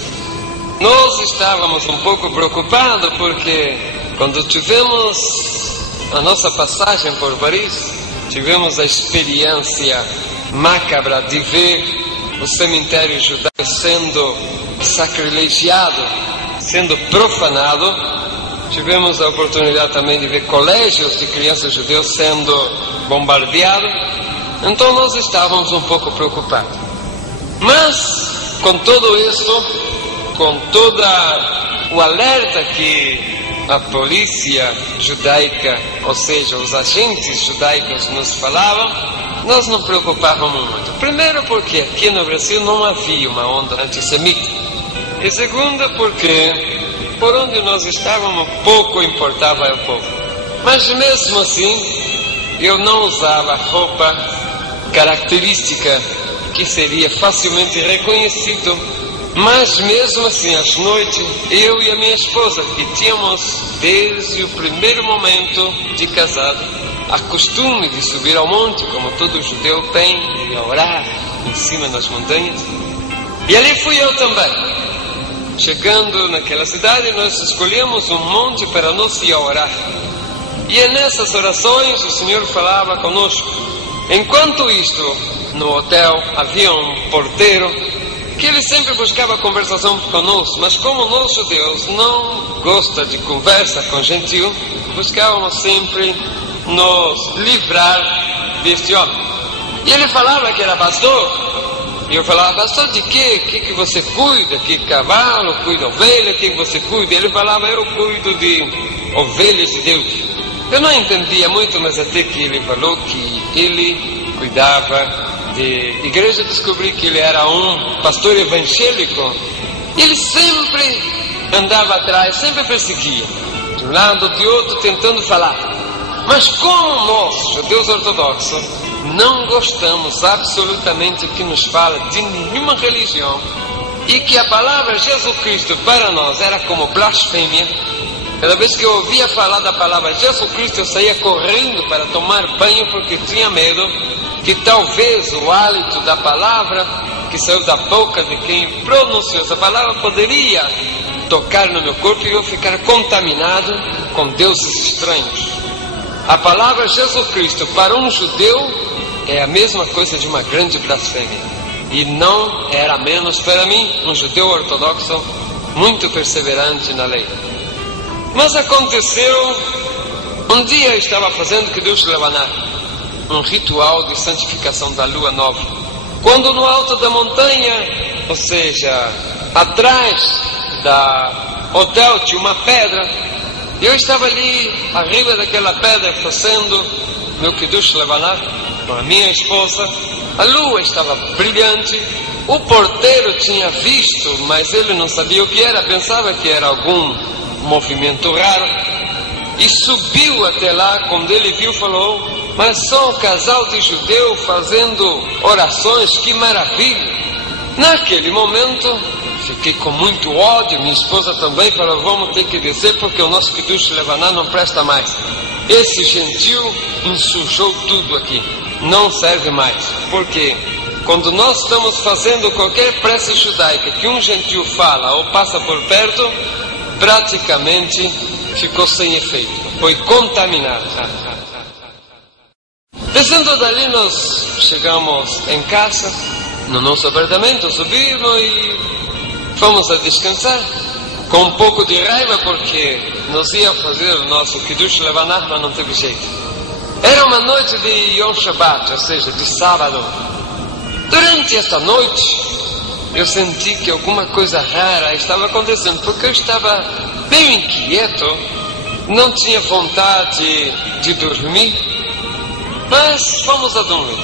Nós estávamos um pouco preocupados porque quando tivemos a nossa passagem por Paris, tivemos a experiência macabra de ver o cemitério judaico sendo sacrilegiado, sendo profanado. Tivemos a oportunidade também de ver colégios de crianças judeus sendo bombardeados. Então nós estávamos um pouco preocupados. Mas, com tudo isso, com todo o alerta que a polícia judaica, ou seja, os agentes judaicos nos falavam, nós não preocupávamos muito. Primeiro porque aqui no Brasil não havia uma onda antissemita. E segundo porque por onde nós estávamos pouco importava ao povo. Mas mesmo assim, eu não usava roupa característica que seria facilmente reconhecido. Mas mesmo assim, às noites, eu e a minha esposa, que tínhamos desde o primeiro momento de casado a costume de subir ao monte, como todo judeu tem, e orar em cima das montanhas. E ali fui eu também. Chegando naquela cidade, nós escolhemos um monte para nós ir orar. E nessas orações o Senhor falava conosco. Enquanto isto, no hotel havia um porteiro que ele sempre buscava conversação conosco, mas como nós judeus não gostamos de conversa com gentil, buscávamos sempre nos livrar deste homem. E ele falava que era pastor. E eu falava: pastor de quê? O que você cuida? Que cavalo? Cuida ovelha? O que você cuida? Ele falava: eu cuido de ovelhas de Deus. Eu não entendia muito, mas até que ele falou que ele cuidava de igreja, descobri que ele era um pastor evangélico. Ele sempre andava atrás, sempre perseguia, de um lado, de outro, tentando falar. Mas como nós, judeus ortodoxos, não gostamos absolutamente que nos fala de nenhuma religião, e que a palavra Jesus Cristo para nós era como blasfêmia, cada vez que eu ouvia falar da palavra Jesus Cristo, eu saía correndo para tomar banho, porque tinha medo que talvez o hálito da palavra que saiu da boca de quem pronunciou essa palavra poderia tocar no meu corpo e eu ficar contaminado com deuses estranhos. A palavra Jesus Cristo para um judeu é a mesma coisa de uma grande blasfêmia. E não era menos para mim, um judeu ortodoxo muito perseverante na lei. Mas aconteceu, um dia eu estava fazendo Kiddush Levanar, um ritual de santificação da lua nova. Quando no alto da montanha, ou seja, atrás da hotel tinha uma pedra, eu estava ali, arriba daquela pedra, fazendo meu Kiddush Levanar com a minha esposa. A lua estava brilhante, o porteiro tinha visto, mas ele não sabia o que era, pensava que era algum movimento raro. e subiu até lá. Quando ele viu, falou: mas só um casal de judeu fazendo orações, que maravilha! Naquele momento fiquei com muito ódio. Minha esposa também falou: vamos ter que descer porque o nosso Kiddush Levaná não presta mais. Esse gentil ensujou tudo aqui, não serve mais. Porque quando nós estamos fazendo qualquer prece judaica que um gentil fala ou passa por perto, praticamente ficou sem efeito, foi contaminado. Descendo dali, nós chegamos em casa, no nosso apartamento, subimos e fomos a descansar, com um pouco de raiva porque nós ia fazer o nosso Kiddush Levaná, mas não teve jeito. Era uma noite de Yom Shabbat, ou seja, de sábado. Durante esta noite eu senti que alguma coisa rara estava acontecendo, porque eu estava meio inquieto, não tinha vontade de dormir, mas fomos a dormir.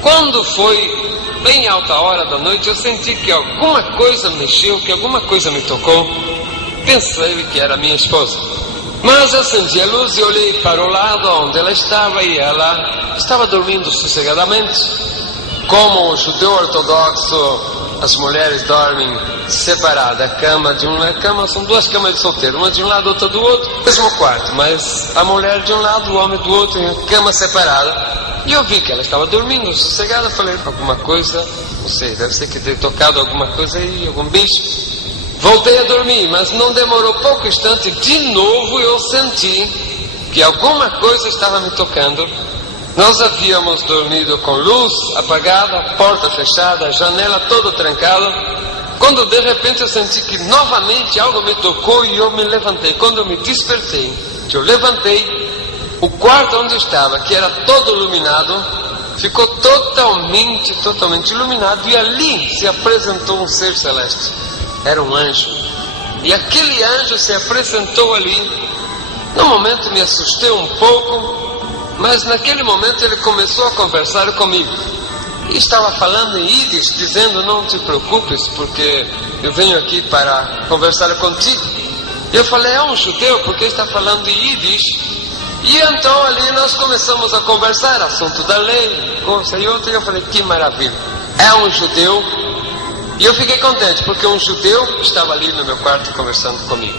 Quando foi bem alta hora da noite, eu senti que alguma coisa mexeu, que alguma coisa me tocou. Pensei que era minha esposa, mas acendi a luz e olhei para o lado onde ela estava, e ela estava dormindo sossegadamente. Como o judeu ortodoxo, as mulheres dormem separadas. A cama são duas camas de solteiro, uma de um lado, outra do outro, mesmo quarto, mas a mulher de um lado, o homem do outro, em cama separada. E eu vi que ela estava dormindo sossegada. Falei: alguma coisa, não sei, deve ser que ter tocado alguma coisa aí, algum bicho. Voltei a dormir, mas não demorou pouco instante, de novo eu senti que alguma coisa estava me tocando. Nós havíamos dormido com luz apagada, porta fechada, janela toda trancada, quando de repente eu senti que novamente algo me tocou e eu me levantei. Quando eu me despertei, que eu levantei, o quarto onde estava, que era todo iluminado, ficou totalmente iluminado, e ali se apresentou um ser celeste. Era um anjo, e aquele anjo se apresentou ali. No momento me assustei um pouco, mas naquele momento ele começou a conversar comigo. E estava falando em Yiddish, dizendo: não te preocupes, porque eu venho aqui para conversar contigo. Eu falei: é um judeu, porque está falando em Yiddish. E então ali nós começamos a conversar, assunto da lei, coisa e outra. E eu falei: que maravilha, é um judeu. E eu fiquei contente, porque um judeu estava ali no meu quarto conversando comigo.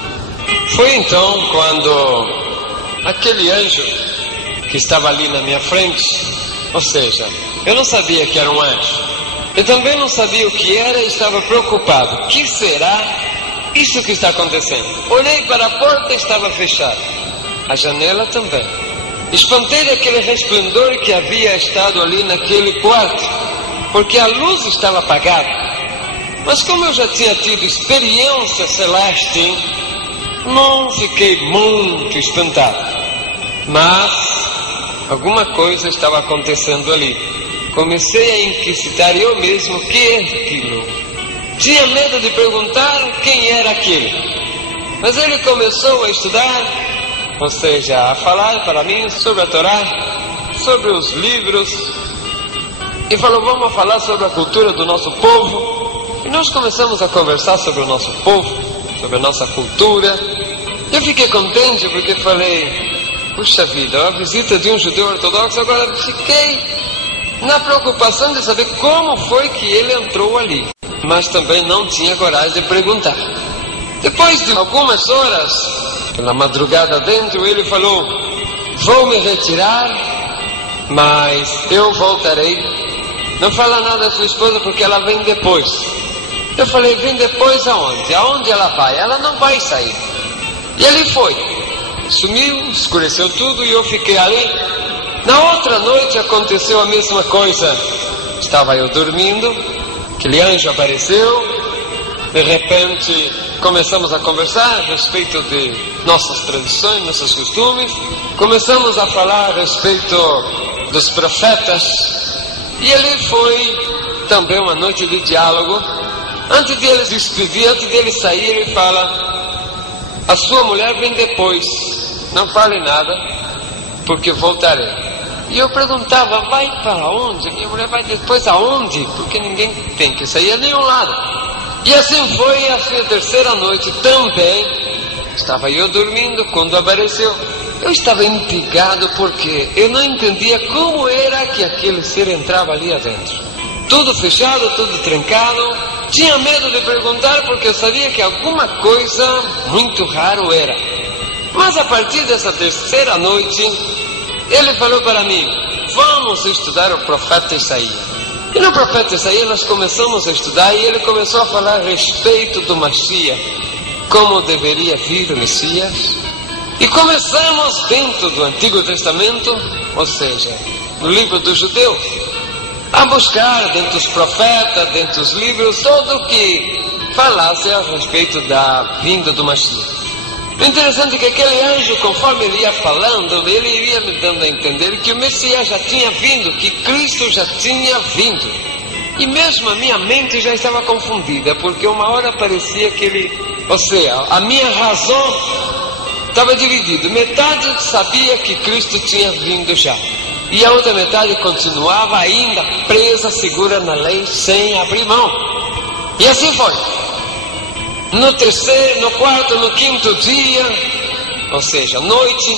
Foi então quando aquele anjo que estava ali na minha frente, ou seja, eu não sabia que era um anjo, eu também não sabia o que era e estava preocupado. O que será isso que está acontecendo? Olhei para a porta, estava fechada, a janela também. Espantei daquele resplendor que havia estado ali naquele quarto, porque a luz estava apagada. Mas como eu já tinha tido experiência celeste, não fiquei muito espantado. Mas alguma coisa estava acontecendo ali. Comecei a inquisitar eu mesmo: o que é aquilo? Tinha medo de perguntar quem era aquele. Mas ele começou a estudar, ou seja, a falar para mim sobre a Torá, sobre os livros, e falou: vamos falar sobre a cultura do nosso povo. E nós começamos a conversar sobre o nosso povo, sobre a nossa cultura. Eu fiquei contente porque falei: puxa vida, a visita de um judeu ortodoxo. Agora fiquei na preocupação de saber como foi que ele entrou ali, mas também não tinha coragem de perguntar. Depois de algumas horas, pela madrugada dentro, ele falou: vou me retirar, mas eu voltarei. Não fala nada à sua esposa porque ela vem depois. Eu falei: vem depois aonde? Aonde ela vai? Ela não vai sair. E ele foi. Sumiu, escureceu tudo e eu fiquei ali. Na outra noite aconteceu a mesma coisa. Estava eu dormindo, aquele anjo apareceu. De repente começamos a conversar a respeito de nossas tradições, nossos costumes. Começamos a falar a respeito dos profetas. E ali foi também uma noite de diálogo. Antes de ele se despedir, antes de ele sair, ele fala: a sua mulher vem depois, não fale nada, porque voltarei. E eu perguntava: vai para onde? Minha mulher vai depois aonde? Porque ninguém tem que sair a nenhum lado. E assim foi a terceira noite também. Estava eu dormindo quando apareceu. Eu estava intrigado porque eu não entendia como era que aquele ser entrava ali adentro. Tudo fechado, tudo trancado. Tinha medo de perguntar porque eu sabia que alguma coisa muito raro era. Mas a partir dessa terceira noite, ele falou para mim: vamos estudar o profeta Isaías. E no profeta Isaías nós começamos a estudar e ele começou a falar a respeito do Mashiach, como deveria vir o Messias. E começamos dentro do Antigo Testamento, ou seja, no livro dos judeus, a buscar dentro dos profetas, dentro dos livros, todo o que falasse a respeito da vinda do Mashiach. O interessante é que aquele anjo, conforme ele ia falando, ele iria me dando a entender que o Messias já tinha vindo, que Cristo já tinha vindo. E mesmo a minha mente já estava confundida, porque uma hora parecia que ele, ou seja, a minha razão estava dividida. Metade sabia que Cristo tinha vindo já, e a outra metade continuava ainda presa, segura na lei, sem abrir mão. E assim foi. No terceiro, no quarto, no quinto dia, ou seja, noite,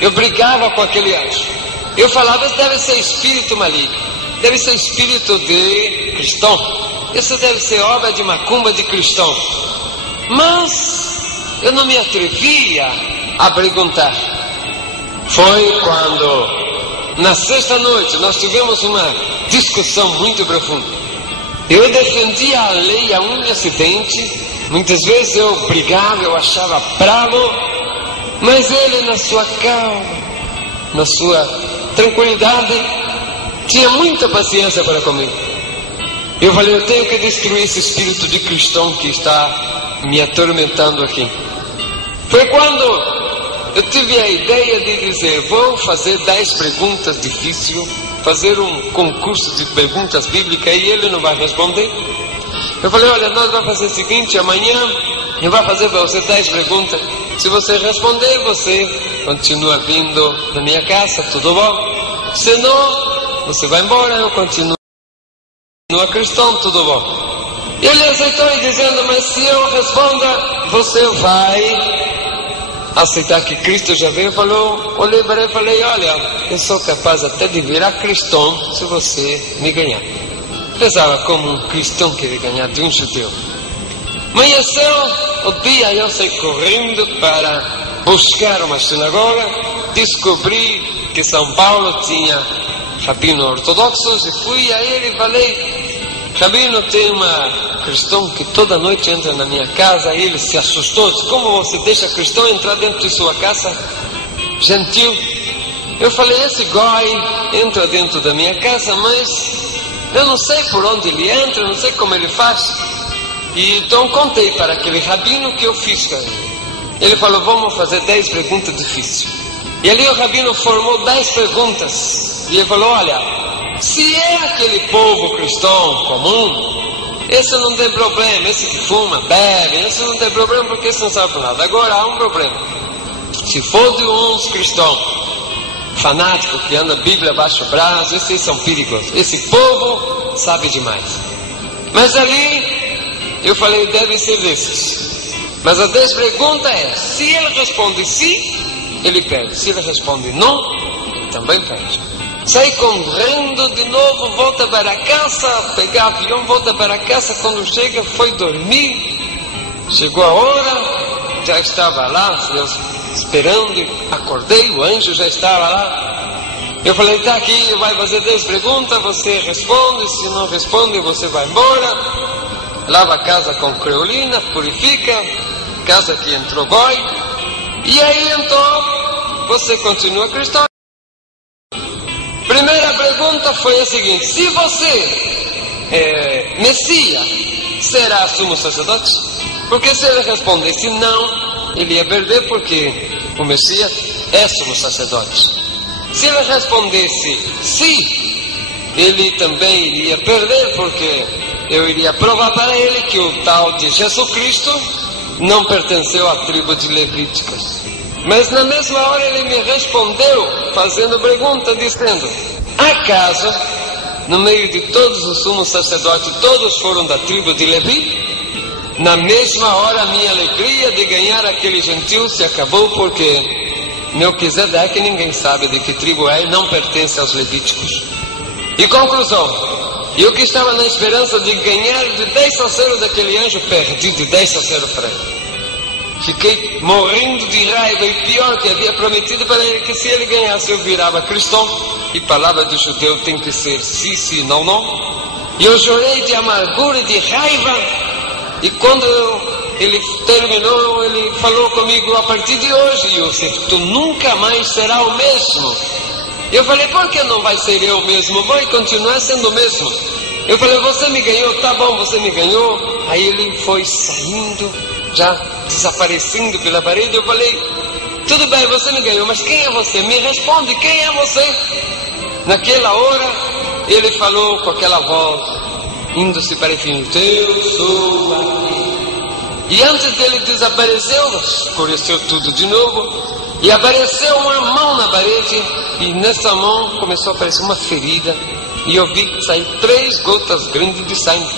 eu brigava com aquele anjo. Eu falava: isso deve ser espírito maligno, deve ser espírito de cristão, isso deve ser obra de macumba de cristão. Mas eu não me atrevia a perguntar. Foi quando, na sexta noite, nós tivemos uma discussão muito profunda. Eu defendia a lei a unha e dente. Muitas vezes eu brigava, eu achava bravo, mas ele, na sua calma, na sua tranquilidade, tinha muita paciência para comigo. Eu falei: eu tenho que destruir esse espírito de cristão que está me atormentando aqui. Foi quando eu tive a ideia de dizer: vou fazer 10 perguntas difíceis, fazer um concurso de perguntas bíblicas, e ele não vai responder. Eu falei: olha, nós vamos fazer o seguinte, amanhã eu vou fazer para você 10 perguntas. Se você responder, você continua vindo na minha casa, tudo bom? Se não, você vai embora, eu continuo cristão, tudo bom? Ele aceitou e dizendo: mas se eu responda, você vai aceitar que Cristo já veio? Olhei para ele e falei: olha, eu sou capaz até de virar cristão se você me ganhar. Pensava como um cristão queria ganhar de um judeu. Amanheceu o dia, eu saí correndo para buscar uma sinagoga. Descobri que São Paulo tinha rabinos ortodoxos e fui a ele e falei: rabino, tem uma cristão que toda noite entra na minha casa. E ele se assustou, disse: como você deixa cristão entrar dentro de sua casa? Gentil. Eu falei: esse goi entra dentro da minha casa, mas eu não sei por onde ele entra, não sei como ele faz. E então contei para aquele rabino que eu fiz com ele. Ele falou: vamos fazer 10 perguntas difíceis. E ali o rabino formou 10 perguntas. E ele falou: olha, se é aquele povo cristão comum, esse não tem problema. Esse que fuma, bebe, esse não tem problema porque esse não sabe por nada. Agora há um problema. Se for de uns cristãos fanático que anda a Bíblia abaixo do braço, esses são perigosos. Esse povo sabe demais. Mas ali eu falei: deve ser desses. Mas a 10 perguntas é: se ele responde sim, ele perde. Se ele responde não, ele também perde. Saí correndo de novo, volta para casa, pegar avião, volta para casa. Quando chega, foi dormir. Chegou a hora, já estava lá, eu esperando, acordei, o anjo já estava lá. Eu falei: está aqui, vai fazer 10 perguntas, você responde, se não responde, você vai embora. Lava a casa com creolina, purifica, casa que entrou goi. E aí então, você continua cristão. Primeira pergunta foi a seguinte: se você Messias, será sumo sacerdote? Porque se ele respondesse não, ele ia perder, porque o Messias é sumo sacerdote. Se ele respondesse sim, ele também iria perder, porque eu iria provar para ele que o tal de Jesus Cristo não pertenceu à tribo de Levíticos. Mas na mesma hora ele me respondeu, fazendo pergunta, dizendo: acaso, no meio de todos os sumos sacerdotes, todos foram da tribo de Levi? Na mesma hora a minha alegria de ganhar aquele gentil se acabou, porque Melquisedeque ninguém sabe de que tribo é e não pertence aos levíticos. E conclusão, eu que estava na esperança de ganhar de 10 saceros daquele anjo, perdi de 10 saceros para ele. Fiquei morrendo de raiva e pior, que havia prometido para ele que se ele ganhasse eu virava cristão. E palavra do judeu tem que ser sim, sim, não, não. E eu chorei de amargura e de raiva. E quando ele terminou, ele falou comigo: a partir de hoje, Yosef, tu nunca mais será o mesmo. Eu falei: por que não vai ser eu mesmo? Vou continuar sendo o mesmo. Eu falei: você me ganhou, tá bom, você me ganhou. Aí ele foi saindo, já desaparecendo pela parede. Eu falei: tudo bem, você me ganhou, mas quem é você? Me responde, quem é você? Naquela hora ele falou com aquela voz, indo-se para o fim: eu sou aqui. E antes dele desapareceu, escureceu tudo de novo, e apareceu uma mão na parede, e nessa mão começou a aparecer uma ferida, e eu vi sair 3 gotas grandes de sangue.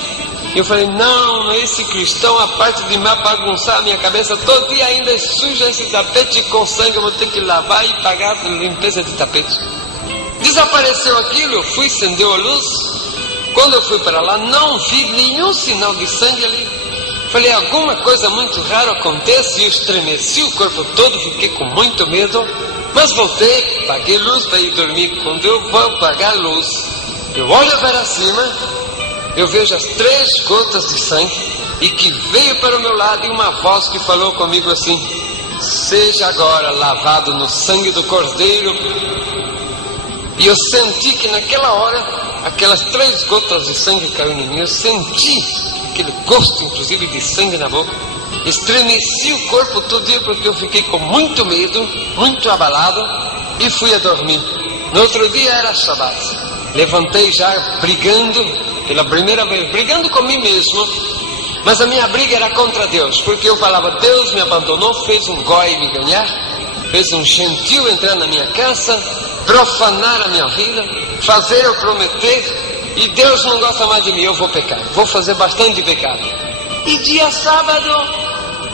Eu falei: não, esse cristão, a parte de me bagunçar a minha cabeça todo dia, ainda suja esse tapete com sangue, eu vou ter que lavar e pagar a limpeza de tapete. Desapareceu aquilo, eu fui, acendeu a luz. Quando eu fui para lá, não vi nenhum sinal de sangue ali. Falei: alguma coisa muito rara acontece. E eu estremeci o corpo todo, fiquei com muito medo. Mas voltei, paguei luz para ir dormir. Quando eu vou apagar a luz, eu olho para cima, eu vejo as 3 gotas de sangue, e que veio para o meu lado, e uma voz que falou comigo assim: seja agora lavado no sangue do Cordeiro. E eu senti que naquela hora, aquelas 3 gotas de sangue caíram em mim. Eu senti aquele gosto, inclusive, de sangue na boca. Estremeci o corpo todo dia, porque eu fiquei com muito medo, muito abalado, e fui a dormir. No outro dia era Shabat. Levantei já brigando, pela primeira vez, brigando com mim mesmo. Mas a minha briga era contra Deus, porque eu falava: Deus me abandonou, fez um goi me ganhar, fez um gentil entrar na minha casa, profanar a minha vida, fazer eu prometer, e Deus não gosta mais de mim, eu vou pecar, vou fazer bastante pecado. E dia sábado,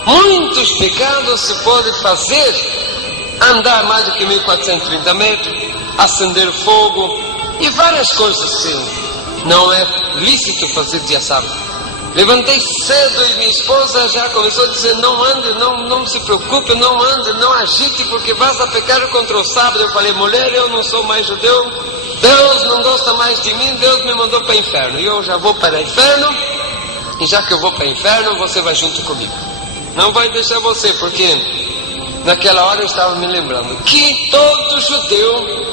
muitos pecados se podem fazer: andar mais do que 1430 metros, acender fogo e várias coisas que não é lícito fazer dia sábado. Levantei cedo e minha esposa já começou a dizer: não ande, não se preocupe, não ande, não agite, porque vas a pecar contra o sábado. Eu falei: mulher, eu não sou mais judeu, Deus não gosta mais de mim, Deus me mandou para o inferno, e eu já vou para o inferno, e já que eu vou para o inferno, você vai junto comigo. Não vai deixar você, porque naquela hora eu estava me lembrando que todo judeu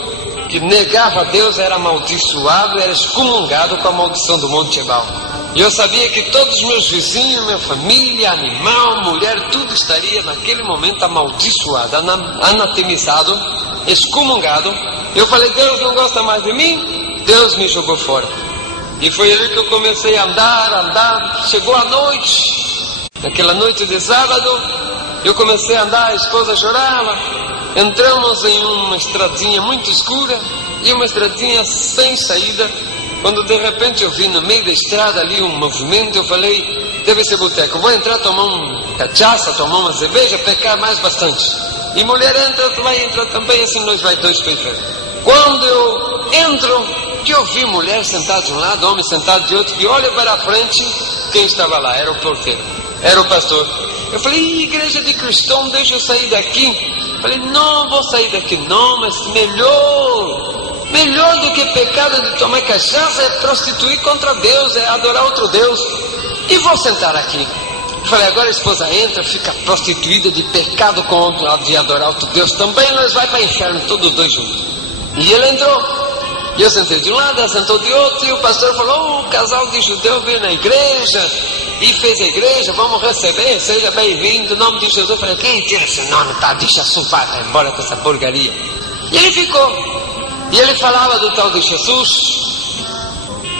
que negava a Deus era amaldiçoado, era excomungado com a maldição do Monte Ebal. E eu sabia que todos os meus vizinhos, minha família, animal, mulher, tudo estaria naquele momento amaldiçoado, anatemizado, excomungado. Eu falei: Deus não gosta mais de mim, Deus me jogou fora. E foi ali que eu comecei a andar. Chegou a noite, naquela noite de sábado, eu comecei a andar, a esposa chorava. Entramos em uma estradinha muito escura, e uma estradinha sem saída, quando de repente eu vi no meio da estrada ali um movimento. Eu falei: deve ser boteco, vou entrar, tomar cachaça, tomar uma cerveja, pecar mais bastante. E mulher entra, tu vai entrar também, assim nós vai dois para o inferno. Quando eu entro, que eu vi mulher sentada de um lado, homem sentado de outro, que olha para a frente, quem estava lá? Era o porteiro, era o pastor. Eu falei: igreja de cristão, deixa eu sair daqui. Falei: não vou sair daqui não, mas melhor do que pecado de tomar cachaça é prostituir contra Deus, é adorar outro Deus. E vou sentar aqui. Falei: agora a esposa entra, fica prostituída de pecado com outro lado de adorar outro Deus também, nós vai para o inferno, todos dois juntos. E ele entrou, e eu sentei de um lado, ela sentou de outro, e o pastor falou: o casal de judeu veio na igreja e fez a igreja, vamos receber, seja bem-vindo, em nome de Jesus. Eu falei: quem tira esse nome, tá, deixa vai, tá embora com essa porcaria. E ele ficou, e ele falava do tal de Jesus.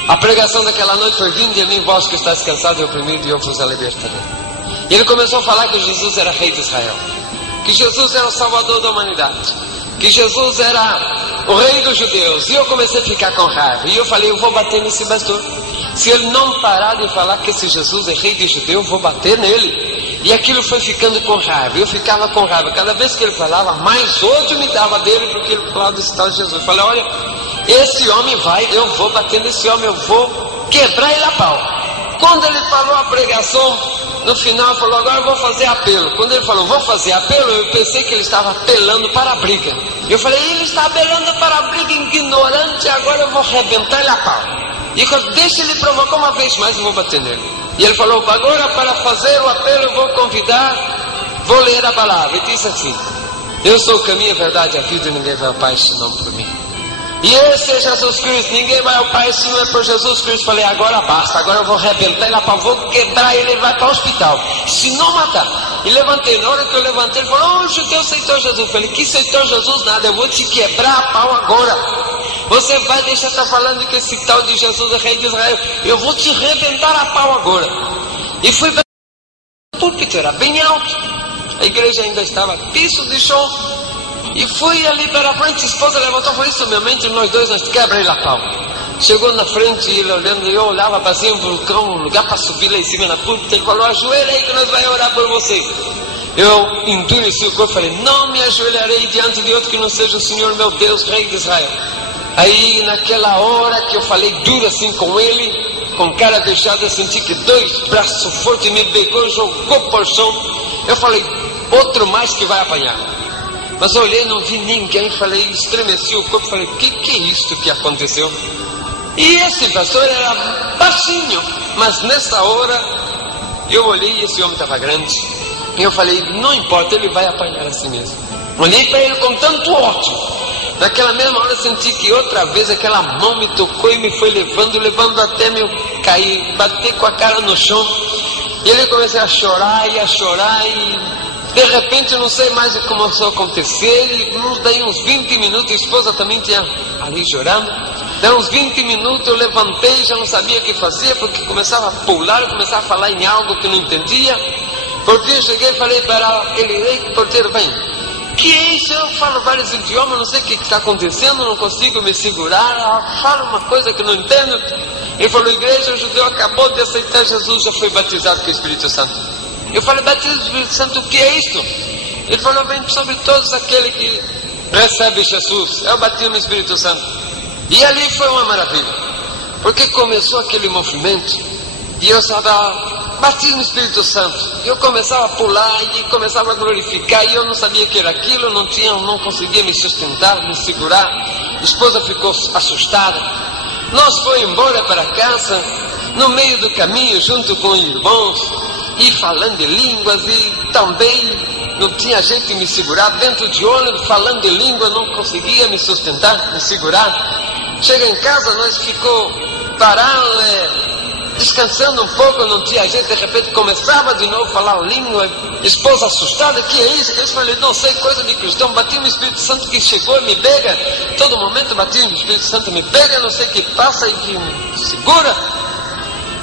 A pregação daquela noite foi: vinde a mim, vós que estáis cansados e oprimidos, e eu vos libertarei. E ele começou a falar que Jesus era rei de Israel, que Jesus era o salvador da humanidade, que Jesus era o rei dos judeus. E eu comecei a ficar com raiva, e eu falei: eu vou bater nesse pastor. Se ele não parar de falar que esse Jesus é rei de judeu, eu vou bater nele. E aquilo foi ficando com raiva. Eu ficava com raiva. Cada vez que ele falava, mais ódio me dava dele, porque ele falava desse tal de Jesus. Eu falei, olha, esse homem vai, eu vou bater nesse homem, eu vou quebrar ele a pau. Quando ele falou a pregação, no final ele falou, agora eu vou fazer apelo. Quando ele falou, vou fazer apelo, eu pensei que ele estava apelando para a briga. Eu falei, ele está apelando para a briga, ignorante, agora eu vou arrebentar ele a pau. E deixa ele provocar uma vez mais, eu vou bater nele. E ele falou, agora para fazer o apelo eu vou convidar, vou ler a palavra. E disse assim, eu sou o caminho, a verdade e a vida, e ninguém vai ao Pai senão por mim. E esse é Jesus Cristo, ninguém vai ao Pai se não é por Jesus Cristo. Falei, agora basta, agora eu vou arrebentar ele, vou quebrar ele, ele vai para o hospital, se não matar. E levantei, na hora que eu levantei, ele falou, o judeu aceitou Jesus. Falei, que aceitou Jesus nada, eu vou te quebrar a pau agora. Você vai deixar de estar falando que esse tal de Jesus é rei de Israel, eu vou te arrebentar a pau agora. E fui para o púlpito, era bem alto, a igreja ainda estava piso de chão. E fui ali para a frente, a esposa levantou e falou, isso meu mente, nós dois, nós quebra ele a pau. Chegou na frente, ele olhando, eu olhava para cima, um lugar para subir lá em cima na púlpita, ele falou, ajoelha aí que nós vamos orar por você. Eu endureci o corpo e falei, não me ajoelharei diante de outro que não seja o Senhor meu Deus, Rei de Israel. Aí naquela hora que eu falei duro assim com ele, com cara fechada, eu senti que dois braços fortes me pegou, jogou por chão. Eu falei, outro mais que vai apanhar. Mas eu olhei, não vi ninguém, falei, estremeci o corpo, falei, que é isto que aconteceu? E esse pastor era baixinho, mas nessa hora eu olhei e esse homem estava grande. E eu falei, não importa, ele vai apanhar assim mesmo. Olhei para ele com tanto ódio. Naquela mesma hora eu senti que outra vez aquela mão me tocou e me foi levando até me cair, bater com a cara no chão. E ele começou a chorar e de repente eu não sei mais o que começou a acontecer. E daí uns 20 minutos, a esposa também tinha ali chorando. Daí uns 20 minutos eu levantei, já não sabia o que fazer, porque começava a pular, começava a falar em algo que não entendia. Por fim eu cheguei e falei para ele, ei, porteiro, vem. Que é isso? Eu falo vários idiomas, não sei o que está acontecendo, não consigo me segurar, falo uma coisa que não entendo. Ele falou, igreja, o judeu acabou de aceitar Jesus, já foi batizado com o Espírito Santo. Eu falei, batismo do Espírito Santo, o que é isto? Ele falou, vem sobre todos aqueles que recebem Jesus, é o batismo do Espírito Santo. E ali foi uma maravilha, porque começou aquele movimento, e eu estava, batismo do Espírito Santo, eu começava a pular, e começava a glorificar, e eu não sabia o que era aquilo, não conseguia me sustentar, me segurar. A esposa ficou assustada, nós fomos embora para casa, no meio do caminho, junto com os irmãos, e falando de línguas, e também não tinha jeito de me segurar, dentro de ônibus, falando de língua, não conseguia me sustentar, me segurar. Chega em casa, nós ficou parado, descansando um pouco, não tinha jeito, de repente começava de novo a falar língua, esposa assustada, que é isso? Eu falei, não sei, coisa de cristão, batismo no Espírito Santo que chegou e me pega, todo momento batismo no Espírito Santo me pega, não sei o que passa e que me segura.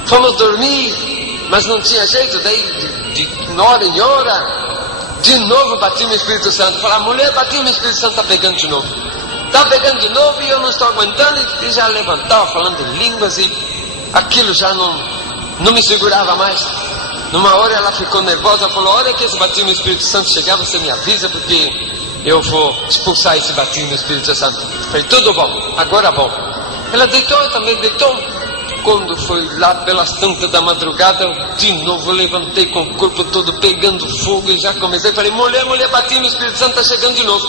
Fomos dormir, mas não tinha jeito, daí de hora em hora, de novo batismo no Espírito Santo. Falar, mulher, batismo no Espírito Santo, está pegando de novo. Está pegando de novo e eu não estou aguentando, e já levantava falando de línguas e aquilo já não me segurava mais. Numa hora ela ficou nervosa, falou, olha que esse batismo no Espírito Santo chegar, você me avisa, porque eu vou expulsar esse batismo no Espírito Santo. Falei, tudo bom, agora bom. Ela deitou, eu também deitou. Quando foi lá pelas tantas da madrugada, de novo levantei com o corpo todo pegando fogo e já comecei, falei, mulher, batismo no Espírito Santo, está chegando de novo.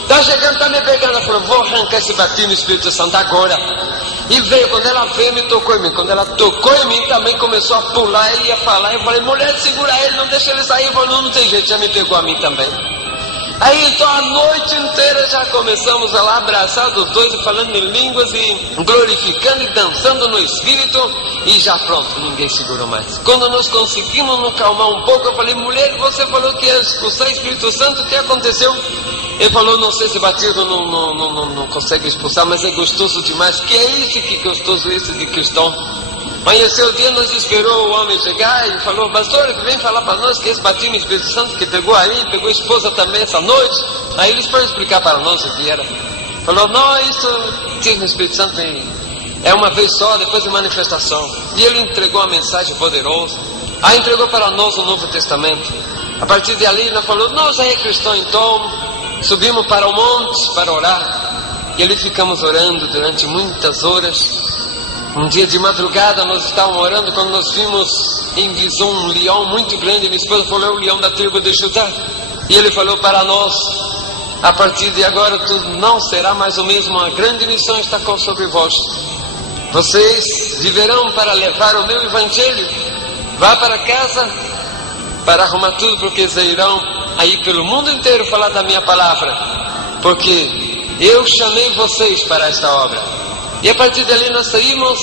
Está chegando, está me pegando. Ela falou, vou arrancar esse batismo no Espírito Santo agora. E veio, quando ela veio, me tocou em mim. Quando ela tocou em mim, também começou a pular e a falar. Eu falei, mulher, segura ele, não deixa ele sair. Eu falei, não tem jeito, já me pegou a mim também. Aí então a noite inteira já começamos a lá abraçados os dois, falando em línguas e glorificando e dançando no Espírito, e já pronto, ninguém segurou mais. Quando nós conseguimos nos calmar um pouco, eu falei, mulher, você falou que ia expulsar o Espírito Santo, o que aconteceu? Ele falou, não sei se batismo não consegue expulsar, mas é gostoso demais. Que é isso, que gostoso esse de cristão? Amanheceu o dia, nós esperou o homem chegar e falou, pastor, vem falar para nós que esse batismo no Espírito Santo que pegou aí, pegou a esposa também essa noite. Aí eles foram explicar para nós o que era. Falou, não, isso batismo no Espírito Santo É uma vez só, depois de manifestação. E ele entregou a mensagem poderosa. Entregou para nós o Novo Testamento. A partir de ali, nós falamos, nós aí cristãos, então, subimos para o monte para orar. E ali ficamos orando durante muitas horas. Um dia de madrugada, nós estávamos orando quando nós vimos em visão um leão muito grande. Minha esposa falou, é o leão da tribo de Judá. E ele falou para nós, a partir de agora tudo não será mais o mesmo. Uma grande missão está sobre vós. Vocês viverão para levar o meu evangelho. Vá para casa para arrumar tudo, porque eles irão aí pelo mundo inteiro falar da minha palavra, porque eu chamei vocês para esta obra. E a partir dali nós saímos,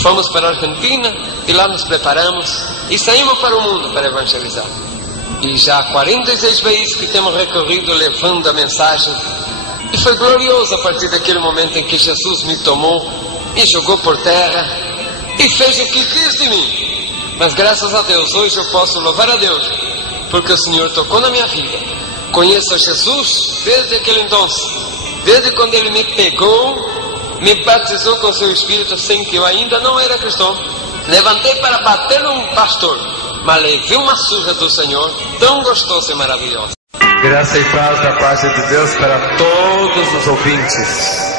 fomos para a Argentina e lá nos preparamos e saímos para o mundo para evangelizar. E já há 46 vezes que temos recorrido levando a mensagem. E foi glorioso a partir daquele momento em que Jesus me tomou, me jogou por terra e fez o que quis de mim. Mas graças a Deus, hoje eu posso louvar a Deus, porque o Senhor tocou na minha vida. Conheço a Jesus desde aquele então, desde quando Ele me pegou, me batizou com o seu Espírito, sem que eu ainda não era cristão. Levantei para bater num pastor, mas levei uma surra do Senhor, tão gostosa e maravilhosa. Graça e paz da parte de Deus para todos os ouvintes.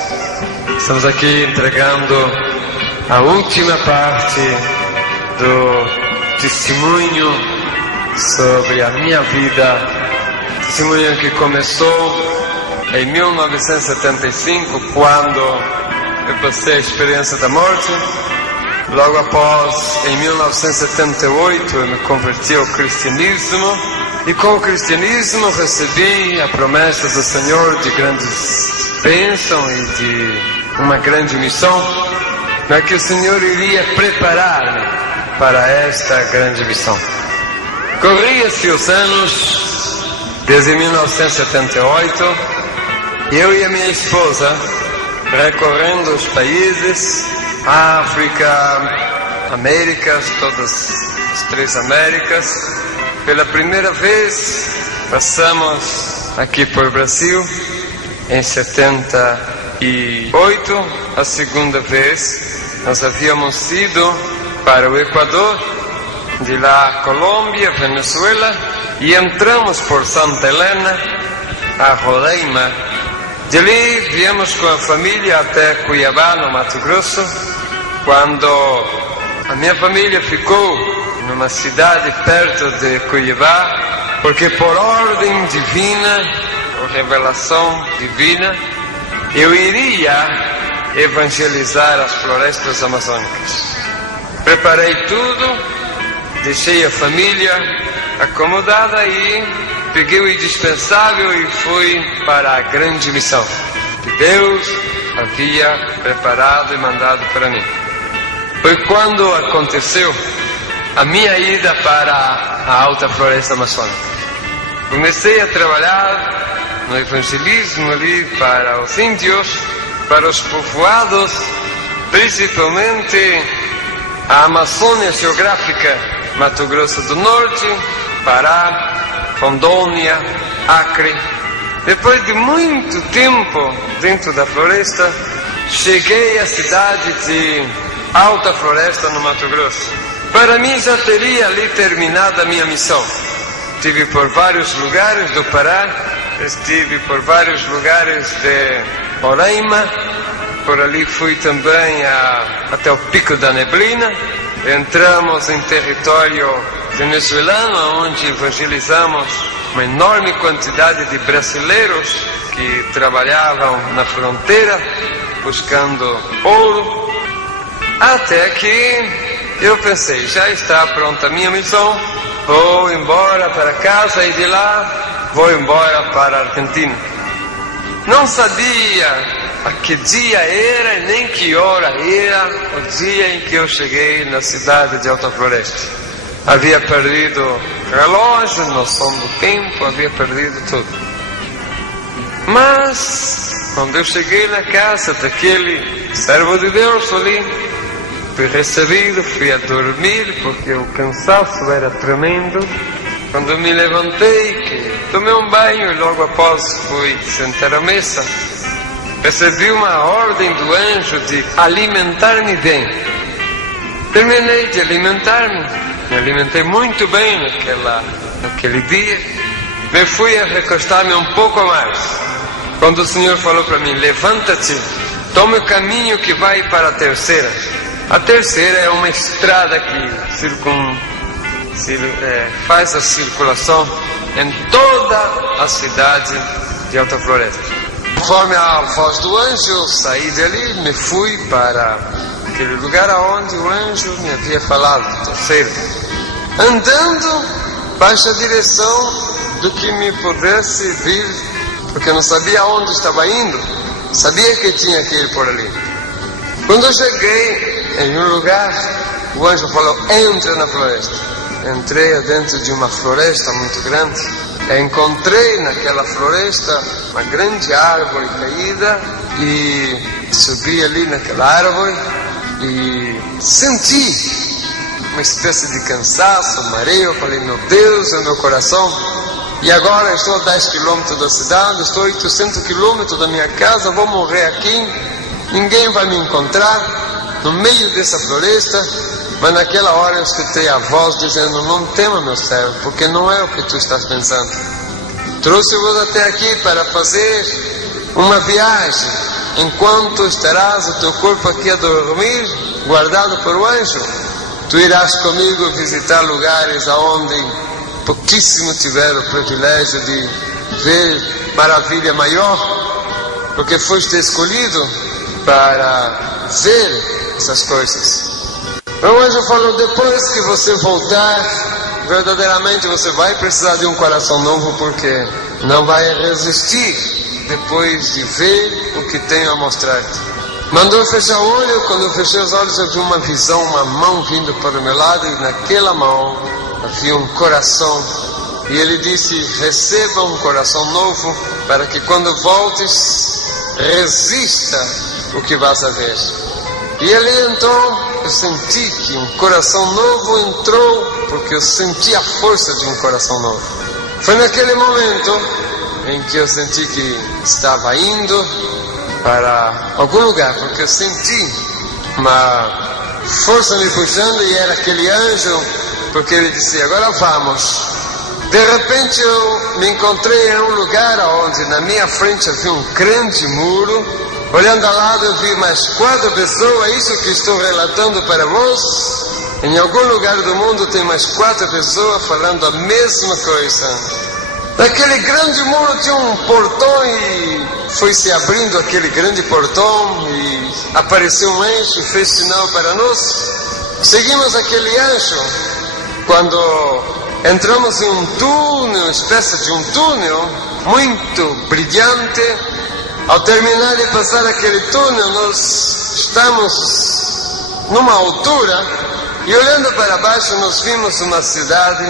Estamos aqui entregando a última parte do testemunho sobre a minha vida, testemunho que começou em 1975, quando eu passei a experiência da morte. Logo após, em 1978, eu me converti ao cristianismo, e com o cristianismo recebi a promessa do Senhor de grandes bênçãos e de uma grande missão, que o Senhor iria preparar-me para esta grande missão. Corria-se os anos, desde 1978, eu e a minha esposa recorrendo os países, África, Américas, todas as 3 Américas. Pela primeira vez passamos aqui por Brasil em 78. A segunda vez nós havíamos ido para o Equador, de lá Colômbia, Venezuela, e entramos por Santa Helena, a Roraima. De ali viemos com a família até Cuiabá, no Mato Grosso. Quando a minha família ficou numa cidade perto de Cuiabá, porque por ordem divina, por revelação divina, eu iria evangelizar as florestas amazônicas. Preparei tudo, deixei a família acomodada e peguei o indispensável e fui para a grande missão que Deus havia preparado e mandado para mim. Foi quando aconteceu a minha ida para a Alta Floresta Amazônica. Comecei a trabalhar no evangelismo ali para os índios, para os povoados, principalmente a Amazônia geográfica, Mato Grosso do Norte, Pará, Rondônia, Acre. Depois de muito tempo dentro da floresta, cheguei à cidade de Alta Floresta, no Mato Grosso. Para mim já teria ali terminado a minha missão. Estive por vários lugares do Pará, estive por vários lugares de Roraima, por ali fui também até o Pico da Neblina. Entramos em território venezuelano, onde evangelizamos uma enorme quantidade de brasileiros que trabalhavam na fronteira buscando ouro. Até que eu pensei, já está pronta a minha missão, vou embora para casa e de lá vou embora para a Argentina. Não sabia a que dia era e nem que hora era o dia em que eu cheguei na cidade de Alta Floresta. Havia perdido o relógio, noção do tempo, havia perdido tudo. Mas, quando eu cheguei na casa daquele servo de Deus ali, fui recebido, fui a dormir, porque o cansaço era tremendo. Quando me levantei, tomei um banho e logo após fui sentar à mesa. recebi uma ordem do anjo de alimentar-me bem. Terminei de alimentar-me, me alimentei muito bem naquele dia. Me fui a recostar-me um pouco mais, quando o Senhor falou para mim: levanta-te, tome o caminho que vai para a terceira. A terceira é uma estrada que faz a circulação em toda a cidade de Alta Floresta. Conforme a voz do anjo, eu saí dali, me fui para aquele lugar aonde o anjo me havia falado, terceiro, andando baixa a direção do que me pudesse vir, porque eu não sabia aonde estava indo, sabia que tinha que ir por ali. Quando eu cheguei em um lugar, o anjo falou: entra na floresta. Entrei dentro de uma floresta muito grande. Encontrei naquela floresta uma grande árvore caída e subi ali naquela árvore e senti uma espécie de cansaço, mareo. Eu falei: meu Deus, é o meu coração. E agora estou a 10 quilômetros da cidade, estou a 800 quilômetros da minha casa, vou morrer aqui, ninguém vai me encontrar no meio dessa floresta. Mas naquela hora eu escutei a voz dizendo: não tema, meu servo, porque não é o que tu estás pensando. Trouxe-vos até aqui para fazer uma viagem, enquanto estarás o teu corpo aqui a dormir, guardado por o anjo. Tu irás comigo visitar lugares aonde pouquíssimo tiveram o privilégio de ver maravilha maior, porque foste escolhido para ver essas coisas. O anjo falou: depois que você voltar, verdadeiramente você vai precisar de um coração novo, porque não vai resistir depois de ver o que tenho a mostrar-te. Mandou fechar o olho. Quando eu fechei os olhos, eu vi uma visão, uma mão vindo para o meu lado, e naquela mão havia um coração. E ele disse: receba um coração novo, para que quando voltes, resista o que vas a ver. E ali então eu senti que um coração novo entrou, porque eu senti a força de um coração novo. Foi naquele momento em que eu senti que estava indo para algum lugar, porque eu senti uma força me puxando, e era aquele anjo, porque ele disse: agora vamos. De repente eu me encontrei em um lugar onde na minha frente havia um grande muro. Olhando ao lado, eu vi mais 4 pessoas. Isso que estou relatando para vós, em algum lugar do mundo tem mais 4 pessoas falando a mesma coisa. Naquele grande muro tinha um portão, e foi se abrindo aquele grande portão, e apareceu um anjo e fez sinal para nós. Seguimos aquele anjo. Quando entramos em um túnel, uma espécie de um túnel muito brilhante. Ao terminar de passar aquele túnel, nós estamos numa altura, e olhando para baixo nós vimos uma cidade